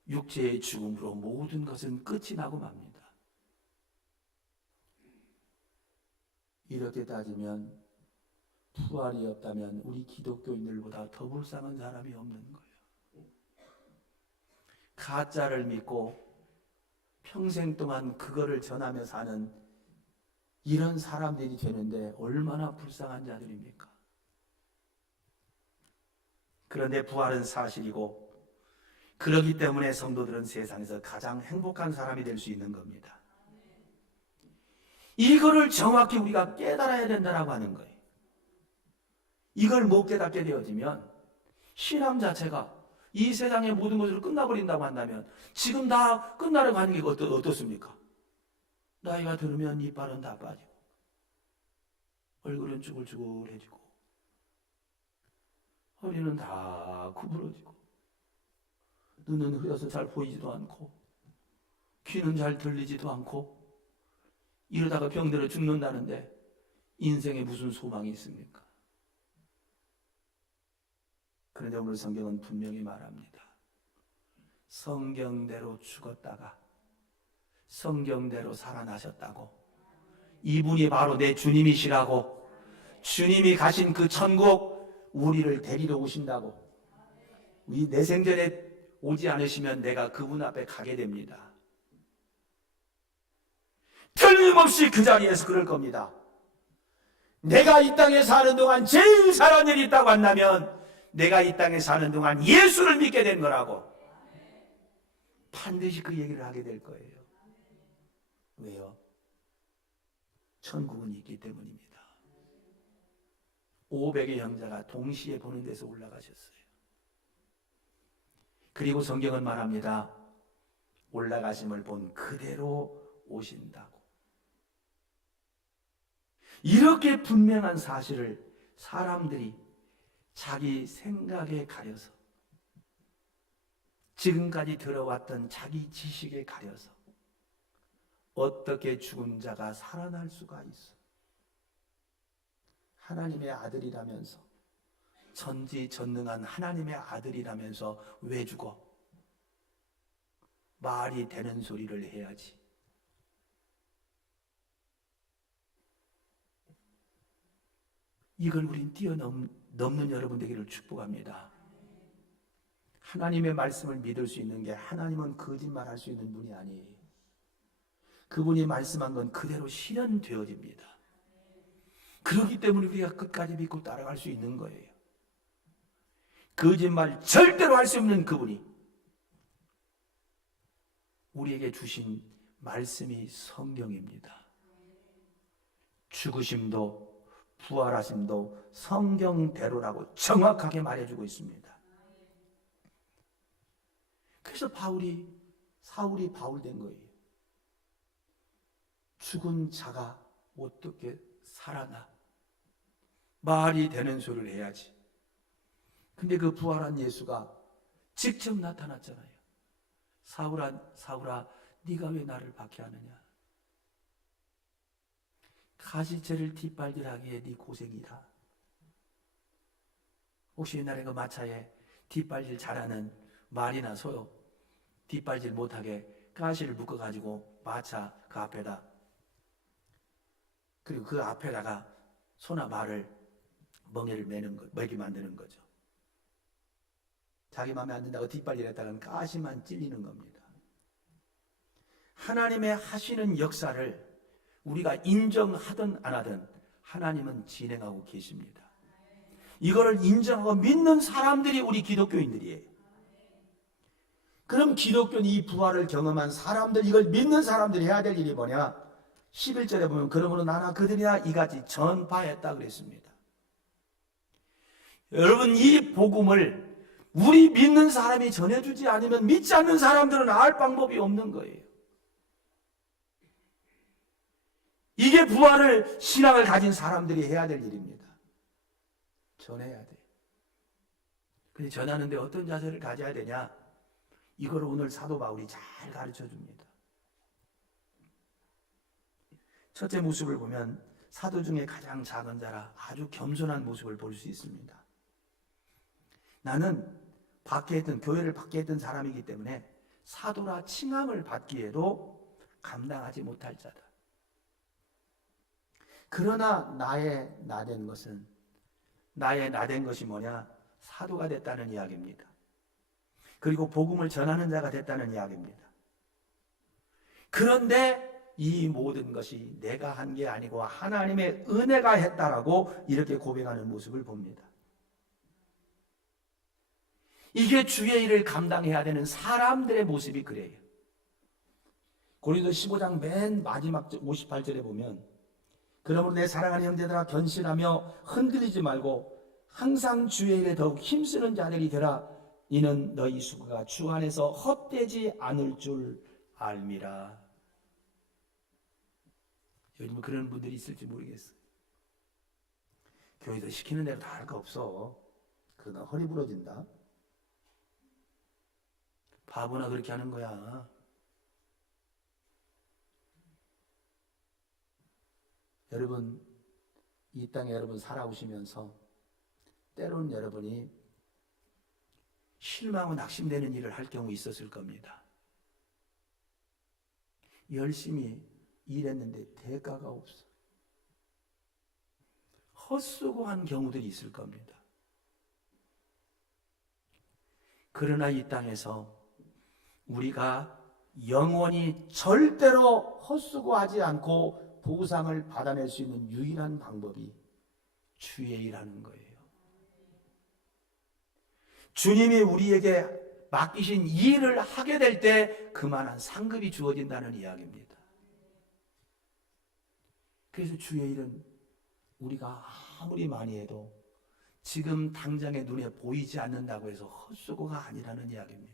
육체의 죽음으로 모든 것은 끝이 나고 맙니다. 이렇게 따지면 부활이 없다면 우리 기독교인들보다 더 불쌍한 사람이 없는 거예요. 가짜를 믿고 평생 동안 그거를 전하며 사는 이런 사람들이 되는데 얼마나 불쌍한 자들입니까? 그런데 부활은 사실이고, 그렇기 때문에 성도들은 세상에서 가장 행복한 사람이 될 수 있는 겁니다. 이거를 정확히 우리가 깨달아야 된다고 하는 거예요. 이걸 못 깨닫게 되어지면 신앙 자체가 이 세상의 모든 것으로 끝나버린다고 한다면 지금 다 끝나려고 하는 게 어떻습니까? 나이가 들으면 이빨은 다 빠지고 얼굴은 쭈글쭈글해지고 허리는 다 구부러지고 눈은 흐려서 잘 보이지도 않고 귀는 잘 들리지도 않고 이러다가 병들어 죽는다는데 인생에 무슨 소망이 있습니까? 그런데 오늘 성경은 분명히 말합니다. 성경대로 죽었다가 성경대로 살아나셨다고. 이분이 바로 내 주님이시라고. 주님이 가신 그 천국 우리를 데리러 오신다고. 우리 내 생전에 오지 않으시면 내가 그분 앞에 가게 됩니다. 틀림없이 그 자리에서 그럴 겁니다. 내가 이 땅에 사는 동안 제일 잘한 일이 있다고 한다면 내가 이 땅에 사는 동안 예수를 믿게 된 거라고. 반드시 그 얘기를 하게 될 거예요. 왜요? 천국은 있기 때문입니다. 500의 형제가 동시에 보는 데서 올라가셨어요. 그리고 성경은 말합니다. 올라가심을 본 그대로 오신다고. 이렇게 분명한 사실을 사람들이 자기 생각에 가려서, 지금까지 들어왔던 자기 지식에 가려서 어떻게 죽은 자가 살아날 수가 있어? 하나님의 아들이라면서, 전지전능한 하나님의 아들이라면서 왜 죽어? 말이 되는 소리를 해야지. 이걸 우린 뛰어넘는 여러분 되기를 축복합니다. 하나님의 말씀을 믿을 수 있는 게, 하나님은 거짓말할 수 있는 분이 아니에요. 그분이 말씀한 건 그대로 실현되어집니다. 그렇기 때문에 우리가 끝까지 믿고 따라갈 수 있는 거예요. 거짓말 절대로 할 수 없는 그분이 우리에게 주신 말씀이 성경입니다. 죽으심도 부활하심도 성경대로라고 정확하게 말해주고 있습니다. 그래서 사울이 바울 된 거예요. 죽은 자가 어떻게 살아나? 말이 되는 소리를 해야지. 근데 그 부활한 예수가 직접 나타났잖아요. 사울아, 네가 왜 나를 박해하느냐? 가시채를 뒷발질하기에 네 고생이다. 혹시 옛날에 그 마차에 뒷발질 잘하는 말이나 소요, 뒷발질 못하게 가시를 묶어가지고 마차 그 앞에다, 그리고 그 앞에다가 소나 말을 멍에를 매게 만드는 거죠. 자기 마음에 안 든다고 뒷발질 했다가는 가시만 찔리는 겁니다. 하나님의 하시는 역사를 우리가 인정하든 안 하든 하나님은 진행하고 계십니다. 이거를 인정하고 믿는 사람들이 우리 기독교인들이에요. 그럼 기독교는 이 부활을 경험한 사람들, 이걸 믿는 사람들이 해야 될 일이 뭐냐? 11절에 보면 그러므로 나나 그들이나 이같이 전파했다 그랬습니다. 여러분, 이 복음을 우리 믿는 사람이 전해주지 않으면 믿지 않는 사람들은 알 방법이 없는 거예요. 이게 부활을, 신앙을 가진 사람들이 해야 될 일입니다. 전해야 돼. 근데 전하는데 어떤 자세를 가져야 되냐? 이걸 오늘 사도 바울이 잘 가르쳐 줍니다. 첫째 모습을 보면 사도 중에 가장 작은 자라 아주 겸손한 모습을 볼 수 있습니다. 나는 교회를 밖에 있던 사람이기 때문에 사도라 칭함을 받기에도 감당하지 못할 자다. 그러나 나의 나된 것이 뭐냐? 사도가 됐다는 이야기입니다. 그리고 복음을 전하는 자가 됐다는 이야기입니다. 그런데 이 모든 것이 내가 한 게 아니고 하나님의 은혜가 했다라고 이렇게 고백하는 모습을 봅니다. 이게 주의 일을 감당해야 되는 사람들의 모습이 그래요. 고린도 15장 맨 마지막 58절에 보면 그러므로 내 사랑하는 형제들아 견실하며 흔들리지 말고 항상 주의 일에 더욱 힘쓰는 자들이 되라. 이는 너희 수고가 주 안에서 헛되지 않을 줄 알미라. 요즘 그런 분들이 있을지 모르겠어요. 교회도 시키는 대로 다 할 거 없어. 그러다 허리 부러진다. 바보나 그렇게 하는 거야. 여러분, 이 땅에 여러분 살아오시면서 때로는 여러분이 실망하고 낙심되는 일을 할 경우 있었을 겁니다. 열심히 일했는데 대가가 없어. 헛수고한 경우들이 있을 겁니다. 그러나 이 땅에서 우리가 영원히 절대로 헛수고하지 않고 보상을 받아낼 수 있는 유일한 방법이 주의 일하는 거예요. 주님이 우리에게 맡기신 이 일을 하게 될 때 그만한 상급이 주어진다는 이야기입니다. 그래서 주의 일은 우리가 아무리 많이 해도 지금 당장의 눈에 보이지 않는다고 해서 헛수고가 아니라는 이야기입니다.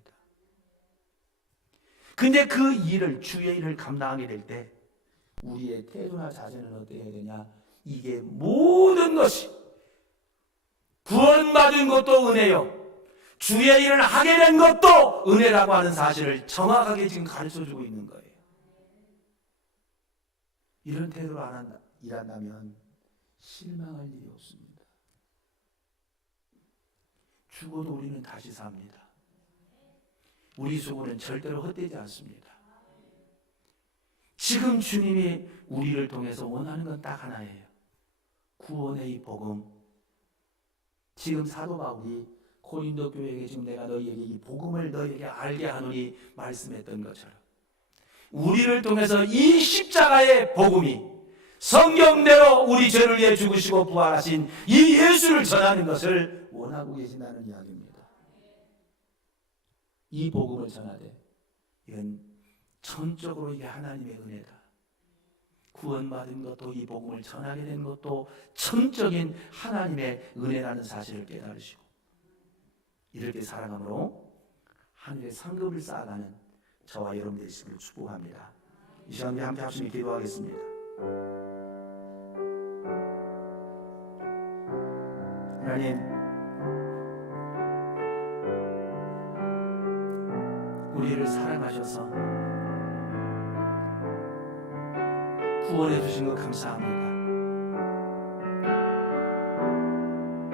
근데 그 일을, 주의 일을 감당하게 될 때 우리의 태도나 자세는 어떻게 해야 되냐? 이게 모든 것이 구원받은 것도 은혜요, 주의 일을 하게 된 것도 은혜라고 하는 사실을 정확하게 지금 가르쳐주고 있는 거예요. 이런 태도로 일한다면 실망할 일이 없습니다. 죽어도 우리는 다시 삽니다. 우리 수고는 절대로 헛되지 않습니다. 지금 주님이 우리를 통해서 원하는 건 딱 하나예요. 구원의 이 복음, 지금 사도 바울이 고린도 교회에게 지금 내가 너희에게 이 복음을 너희에게 알게 하노니 말씀했던 것처럼 우리를 통해서 이 십자가의 복음이 성경대로 우리 죄를 위해 죽으시고 부활하신 이 예수를 전하는 것을 원하고 계신다는 이야기입니다. 이 복음을 전하되 이건 전적으로 이게 하나님의 은혜다. 구원받은 것도 이 복음을 전하게 된 것도 천적인 하나님의 은혜라는 사실을 깨달으시고 이렇게 살아감으로 하늘의 상급을 쌓아가는 저와 여러분 되시기를 축복합니다. 이 시간 우리 함께 합심히 기도하겠습니다. 하나님, 우리를 사랑하셔서 구원해 주신 것 감사합니다.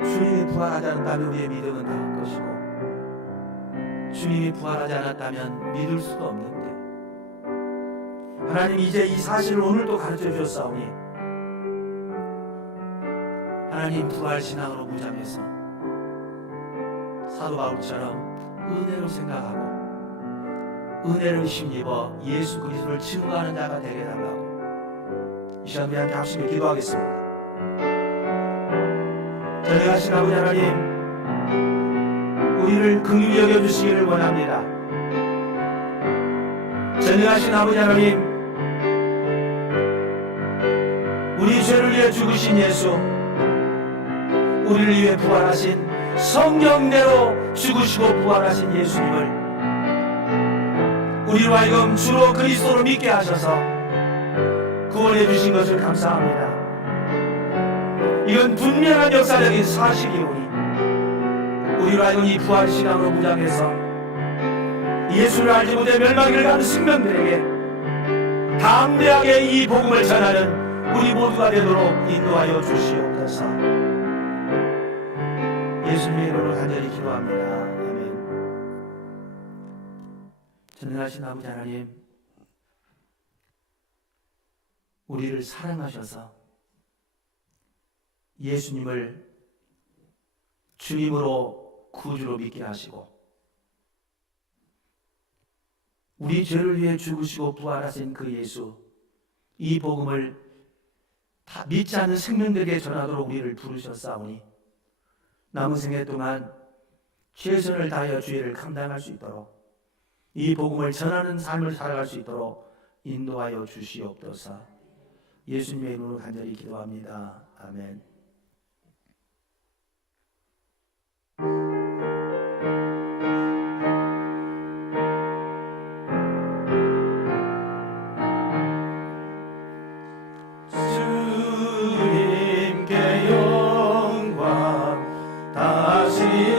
주님이 부활하지 않았다면 우리의 믿음은 다 것이고 주님이 부활하지 않았다면 믿을 수도 없는데 하나님 이제 이 사실을 오늘 또 가르쳐 주셨사오니 하나님 부활신앙으로 무장해서 사도 바울처럼 은혜로 생각하고 은혜를 힘입어 예수 그리스도를 증거하는 자가 되게 달라고 이 시간 우리 함께 합심히 기도하겠습니다. 전능하신 아버지 하나님, 우리를 긍휼히 여겨주시기를 원합니다. 전능하신 아버지 하나님, 우리 죄를 위해 죽으신 예수, 우리를 위해 부활하신 성경대로 죽으시고 부활하신 예수님을 우리로 하여금 주로 그리스도로 믿게 하셔서 구원해 주신 것을 감사합니다. 이건 분명한 역사적인 사실이오니 우리로 하여금 이 부활신앙으로 무장해서 예수를 알지 못해 멸망을 가는 승명들에게 담대하게 이 복음을 전하는 우리 모두가 되도록 인도하여 주시옵소서. 예수님의 이름으로 간절히 기도합니다. 아멘. 전능하신 아버지 하나님, 우리를 사랑하셔서 예수님을 주님으로 구주로 믿게 하시고 우리 죄를 위해 죽으시고 부활하신 그 예수, 이 복음을 다 믿지 않는 생명들에게 전하도록 우리를 부르셨사오니 남은 생애 동안 최선을 다하여 주의를 감당할 수 있도록 이 복음을 전하는 삶을 살아갈 수 있도록 인도하여 주시옵소서. 예수님의 이름으로 간절히 기도합니다. 아멘. 주님께 영광 다시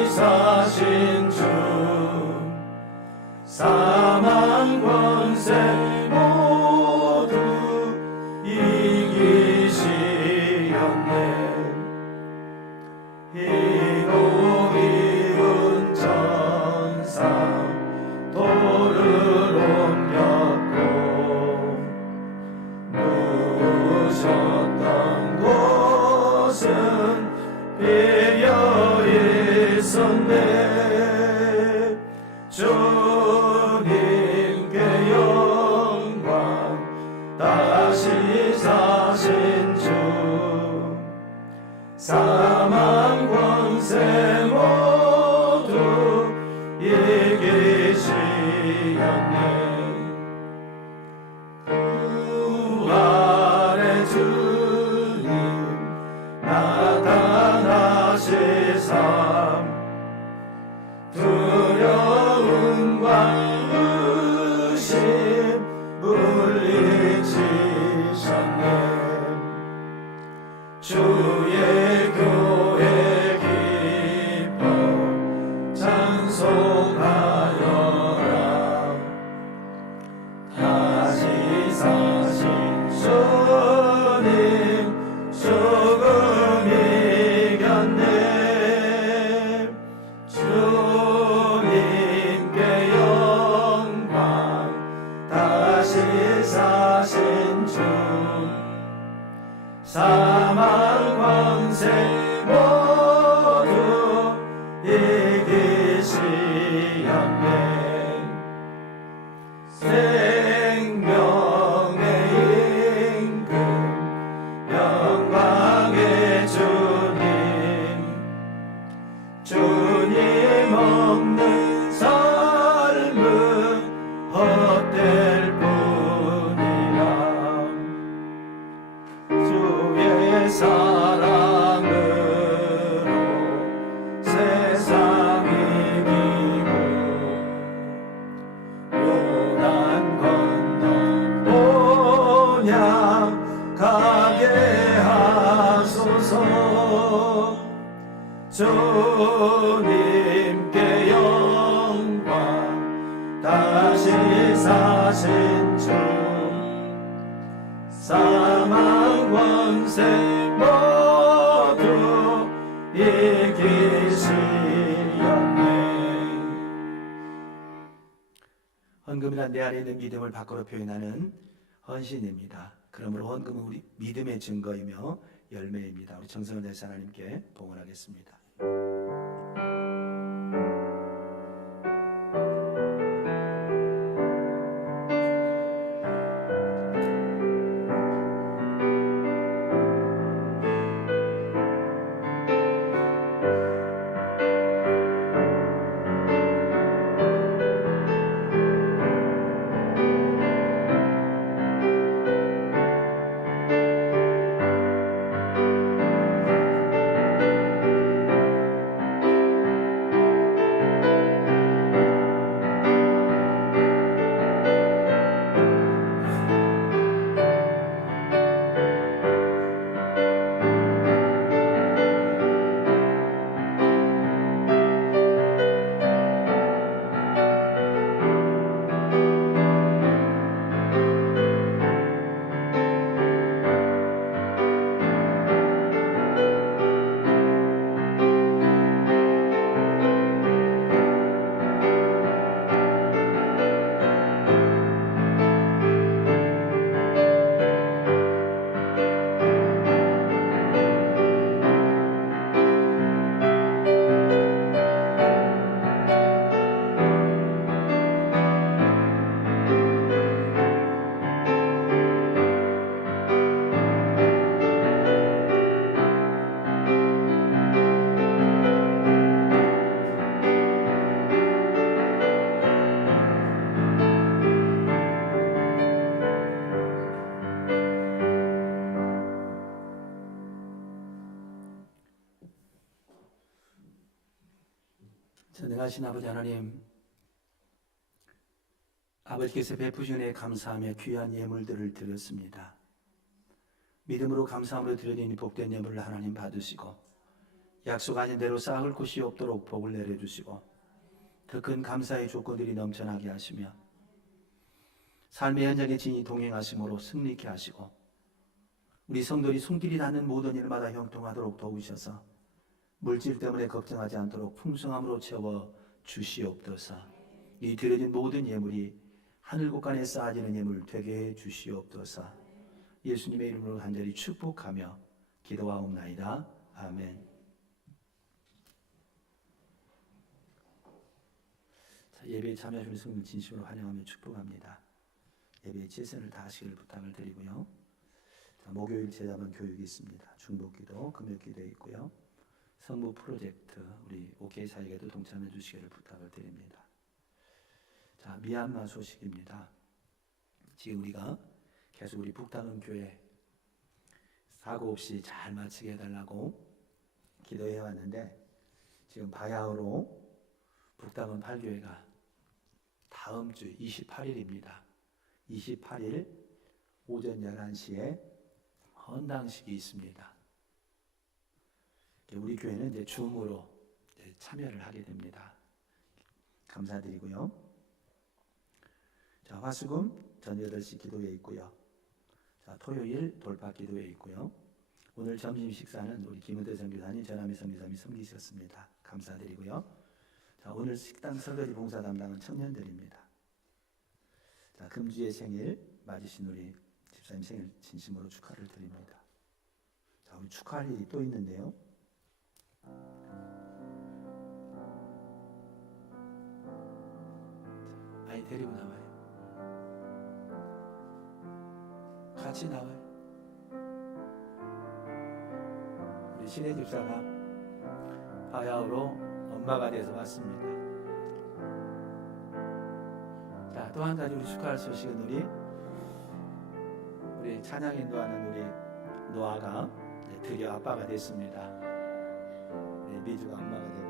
사신 주 사망 권세 모두 이기시었네. 희노 이은 천상 돌을 옮겼고 누우셨던 곳은 비어 있었네. 주님께 영광 다시 사신 주 사망 권세 모두 이기시었네. 부활의 주님 나타나시사 두려움과 의심 물리치셨네. 주의 교회 기뻐 찬송하여라. 다시 사신 주님 죽음 이겼네. 주님께 영광 다시 사신 주 사망 권세 모두 사랑으로 세상 이기고 요단 건너 온양 가게 하소서. 주님께 영광 다시 사신 주 사망 권세 모두 이기시었네. 헌금이란 내 안에 있는 믿음을 밖으로 표현하는 헌신입니다. 그러므로 헌금은 우리 믿음의 증거이며 열매입니다. 우리 정성을 다해서 하나님께 봉헌하겠습니다. 전능하신 아버지 하나님, 아버지께서 베푸신 은혜에 감사하며 귀한 예물들을 드렸습니다. 믿음으로 감사함으로 드려진 이 복된 예물을 하나님 받으시고 약속하신 대로 쌓을 곳이 없도록 복을 내려주시고 더 큰 감사의 조건들이 넘쳐나게 하시며 삶의 현장에 진히 동행하심으로 승리케 하시고 우리 성도들이 손길이 닿는 모든 일마다 형통하도록 도우셔서 물질 때문에 걱정하지 않도록 풍성함으로 채워 주시옵소서. 이 드려진 모든 예물이 하늘 곳간에 쌓아지는 예물 되게 해 주시옵소서. 예수님의 이름으로 간절히 축복하며 기도하옵나이다. 아멘. 자, 예배에 참여하시는 성도들 진심으로 환영하며 축복합니다. 예배에 최선을 다하시기를 부탁을 드리고요. 자, 목요일 제자반 교육이 있습니다. 중보기도, 금요기도에 있고요. 성부 프로젝트 우리 OK 사역에도 동참해 주시기를 부탁을 드립니다. 자, 미얀마 소식입니다. 지금 우리가 계속 우리 북다른 교회 사고 없이 잘 마치게 해달라고 기도해 왔는데 지금 바야흐로 북다른 8교회가 다음 주 28일입니다. 28일 오전 11시에 헌당식이 있습니다. 우리 교회는 이제 줌으로 참여를 하게 됩니다. 감사드리고요. 자, 화수금 전 8시 기도회 있고요. 자, 토요일 돌파 기도회 있고요. 오늘 점심 식사는 우리 김은태 선교사님, 전함의 선교사님이 섬기셨습니다. 감사드리고요. 자, 오늘 식당 설거지 봉사 담당은 청년들입니다. 자, 금주의 생일 맞으신 우리 집사님 생일 진심으로 축하를 드립니다. 자, 우리 축하할 일이 또 있는데요. 아이 데리고 나와요. 같이 나와요. 우리 신혜 집사가 바야흐로 엄마가 돼서 왔습니다. 자, 또 한 가지 우리 축하할 소식은 우리 찬양 인도하는 우리 노아가 드디어 아빠가 됐습니다. 네, 미주가 엄마가 되고요.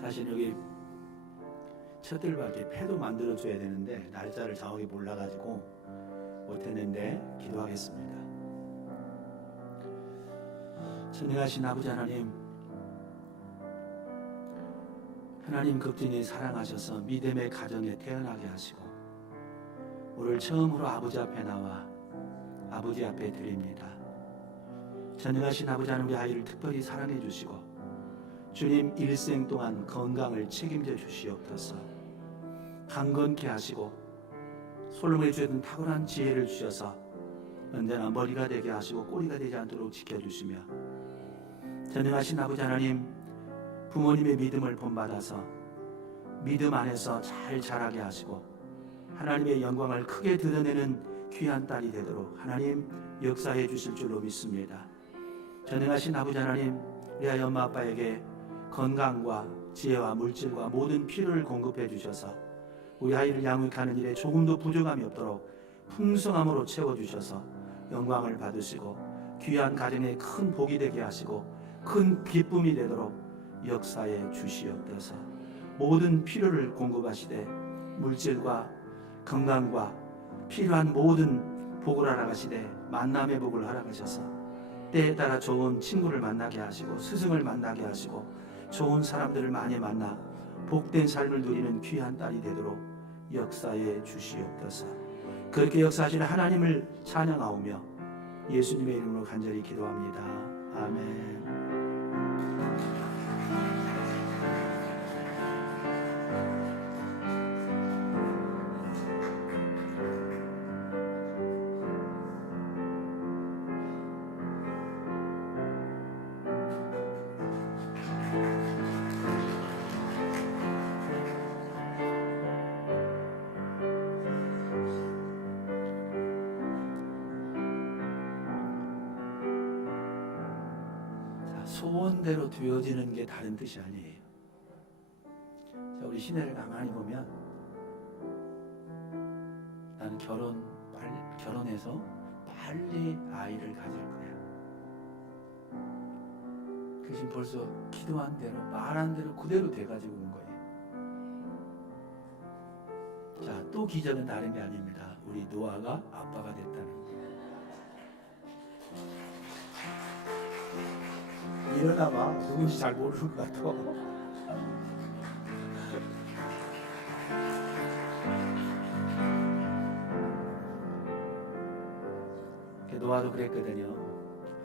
사실 여기 첫들밖에 패도 만들어줘야 되는데 날짜를 정확히 몰라가지고 못했는데 기도하겠습니다. 전능하신 아버지 하나님, 하나님 극진히 사랑하셔서 믿음의 가정에 태어나게 하시고 오늘 처음으로 아버지 앞에 나와 아버지 앞에 드립니다. 전능하신 아버지 하나님, 우리 아이를 특별히 사랑해 주시고 주님 일생 동안 건강을 책임져 주시옵소서. 강건케 하시고 솔로몬이 주셨던 탁월한 지혜를 주셔서 언제나 머리가 되게 하시고 꼬리가 되지 않도록 지켜주시며, 전능하신 아버지 하나님, 부모님의 믿음을 본받아서 믿음 안에서 잘 자라게 하시고 하나님의 영광을 크게 드러내는 귀한 딸이 되도록 하나님 역사해 주실 줄로 믿습니다. 전능하신 아버지 하나님, 우리 아이 엄마 아빠에게 건강과 지혜와 물질과 모든 필요를 공급해 주셔서 우리 아이를 양육하는 일에 조금도 부족함이 없도록 풍성함으로 채워주셔서 영광을 받으시고 귀한 가정에 큰 복이 되게 하시고 큰 기쁨이 되도록 역사해 주시옵소서. 모든 필요를 공급하시되 물질과 건강과 필요한 모든 복을 허락하시되 만남의 복을 허락하셔서 때에 따라 좋은 친구를 만나게 하시고 스승을 만나게 하시고 좋은 사람들을 많이 만나 복된 삶을 누리는 귀한 딸이 되도록 역사해 주시옵소서. 그렇게 역사하시는 하나님을 찬양하오며 예수님의 이름으로 간절히 기도합니다. 아멘. 소원대로 되어지는 게 다른 뜻이 아니에요. 자, 우리 시내를 가만히 보면 나는 결혼해서 빨리 아이를 가질 거야. 그 지금 벌써 기도한 대로 말한 대로 그대로 돼가지고 온 거예요. 자, 또 기적은 다른 게 아닙니다. 우리 노아가 아빠가 됐다는 거예요. 일어나 봐. 누군지 잘 모르는 것 같아. 노아도 그랬거든요.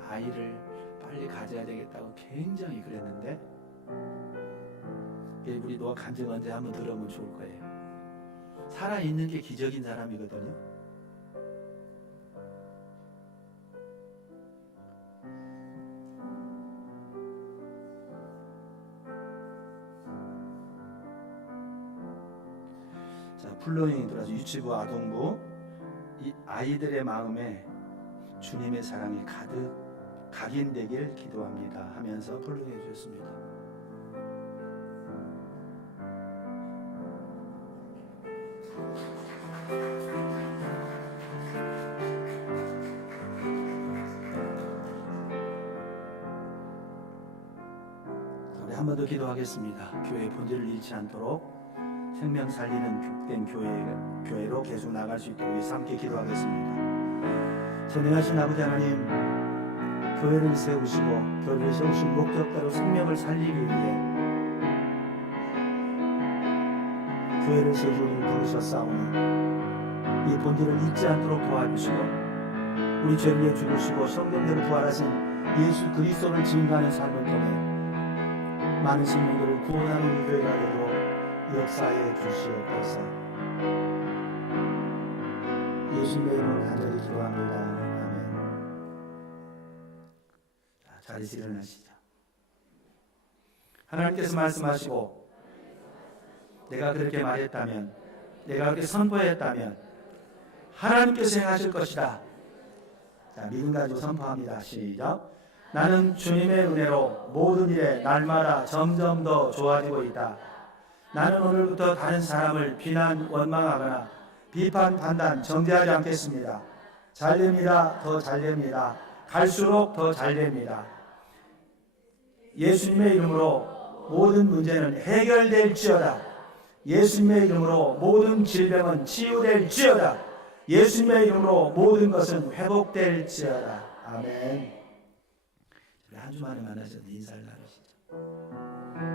아이를 빨리 가져야 되겠다고 굉장히 그랬는데 우리 노아 간증 언제 한번 들으면 좋을 거예요. 살아있는 게 기적인 사람이거든요. 플로잉이 들어서 유치부 아동부 이 아이들의 마음에 주님의 사랑이 가득 각인되길 기도합니다 하면서 플로잉해 주셨습니다. 우리 한 번 더 기도하겠습니다. 교회의 본질을 잃지 않도록 생명 살리는 복된 교회로 계속 나갈 수 있도록 위해서 함께 기도하겠습니다. 전능하신 아버지 하나님, 교회를 세우시고 교회를 세우신 목적대로 생명을 살리기 위해 교회를 세우시고 우리를 부르셨사오니 이 본질을 잊지 않도록 도와주시고 우리 죄를 위해 죽으시고 성경대로 부활하신 예수 그리스도를 증거하는 삶을 통해 많은 생명들을 구원하는 우리 교회가 되도록 역사해 주시옵소서. 예수님의 이름으로 간절히 기도합니다. 아멘. 자리에서 일어나시죠. 하나님께서 말씀하시고 내가 그렇게 말했다면, 내가 그렇게 선포했다면 하나님께서 행하실 것이다. 자, 믿음 가지고 선포합니다. 시작. 나는 주님의 은혜로 모든 일에 날마다 점점 더 좋아지고 있다. 나는 오늘부터 다른 사람을 비난, 원망하거나 비판, 판단, 정죄하지 않겠습니다. 잘 됩니다. 더 잘 됩니다. 갈수록 더 잘 됩니다. 예수님의 이름으로 모든 문제는 해결될지어다. 예수님의 이름으로 모든 질병은 치유될지어다. 예수님의 이름으로 모든 것은 회복될지어다. 아멘. 한 주 만에 만나셔서 인사를 나누시죠.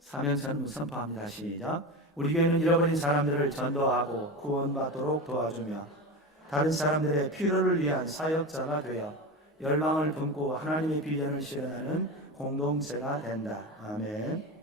사명선 선포합니다. 시작. 우리 교회는 잃어버린 사람들을 전도하고 구원받도록 도와주며 다른 사람들의 필요를 위한 사역자가 되어 열망을 품고 하나님의 비전을 실현하는 공동체가 된다. 아멘.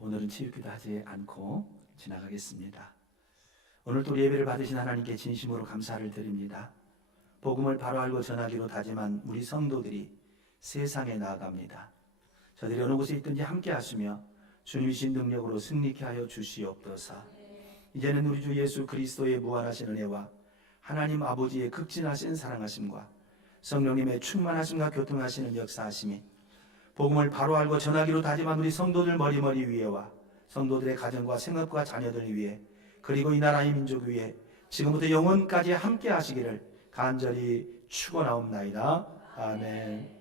오늘은 치유기도 하지 않고 지나가겠습니다. 오늘도 예배를 받으신 하나님께 진심으로 감사를 드립니다. 복음을 바로 알고 전하기로 다짐한 우리 성도들이 세상에 나아갑니다. 저들이 어느 곳에 있든지 함께 하시며 주님이신 능력으로 승리케 하여 주시옵소서. 이제는 우리 주 예수 그리스도의 무한하신 은혜와 하나님 아버지의 극진하신 사랑하심과 성령님의 충만하심과 교통하시는 역사하심이 복음을 바로 알고 전하기로 다짐한 우리 성도들 머리머리 위에와 성도들의 가정과 생업과 자녀들 위에 그리고 이 나라의 민족 위에 지금부터 영원까지 함께 하시기를 간절히 축원하옵나이다. 아멘.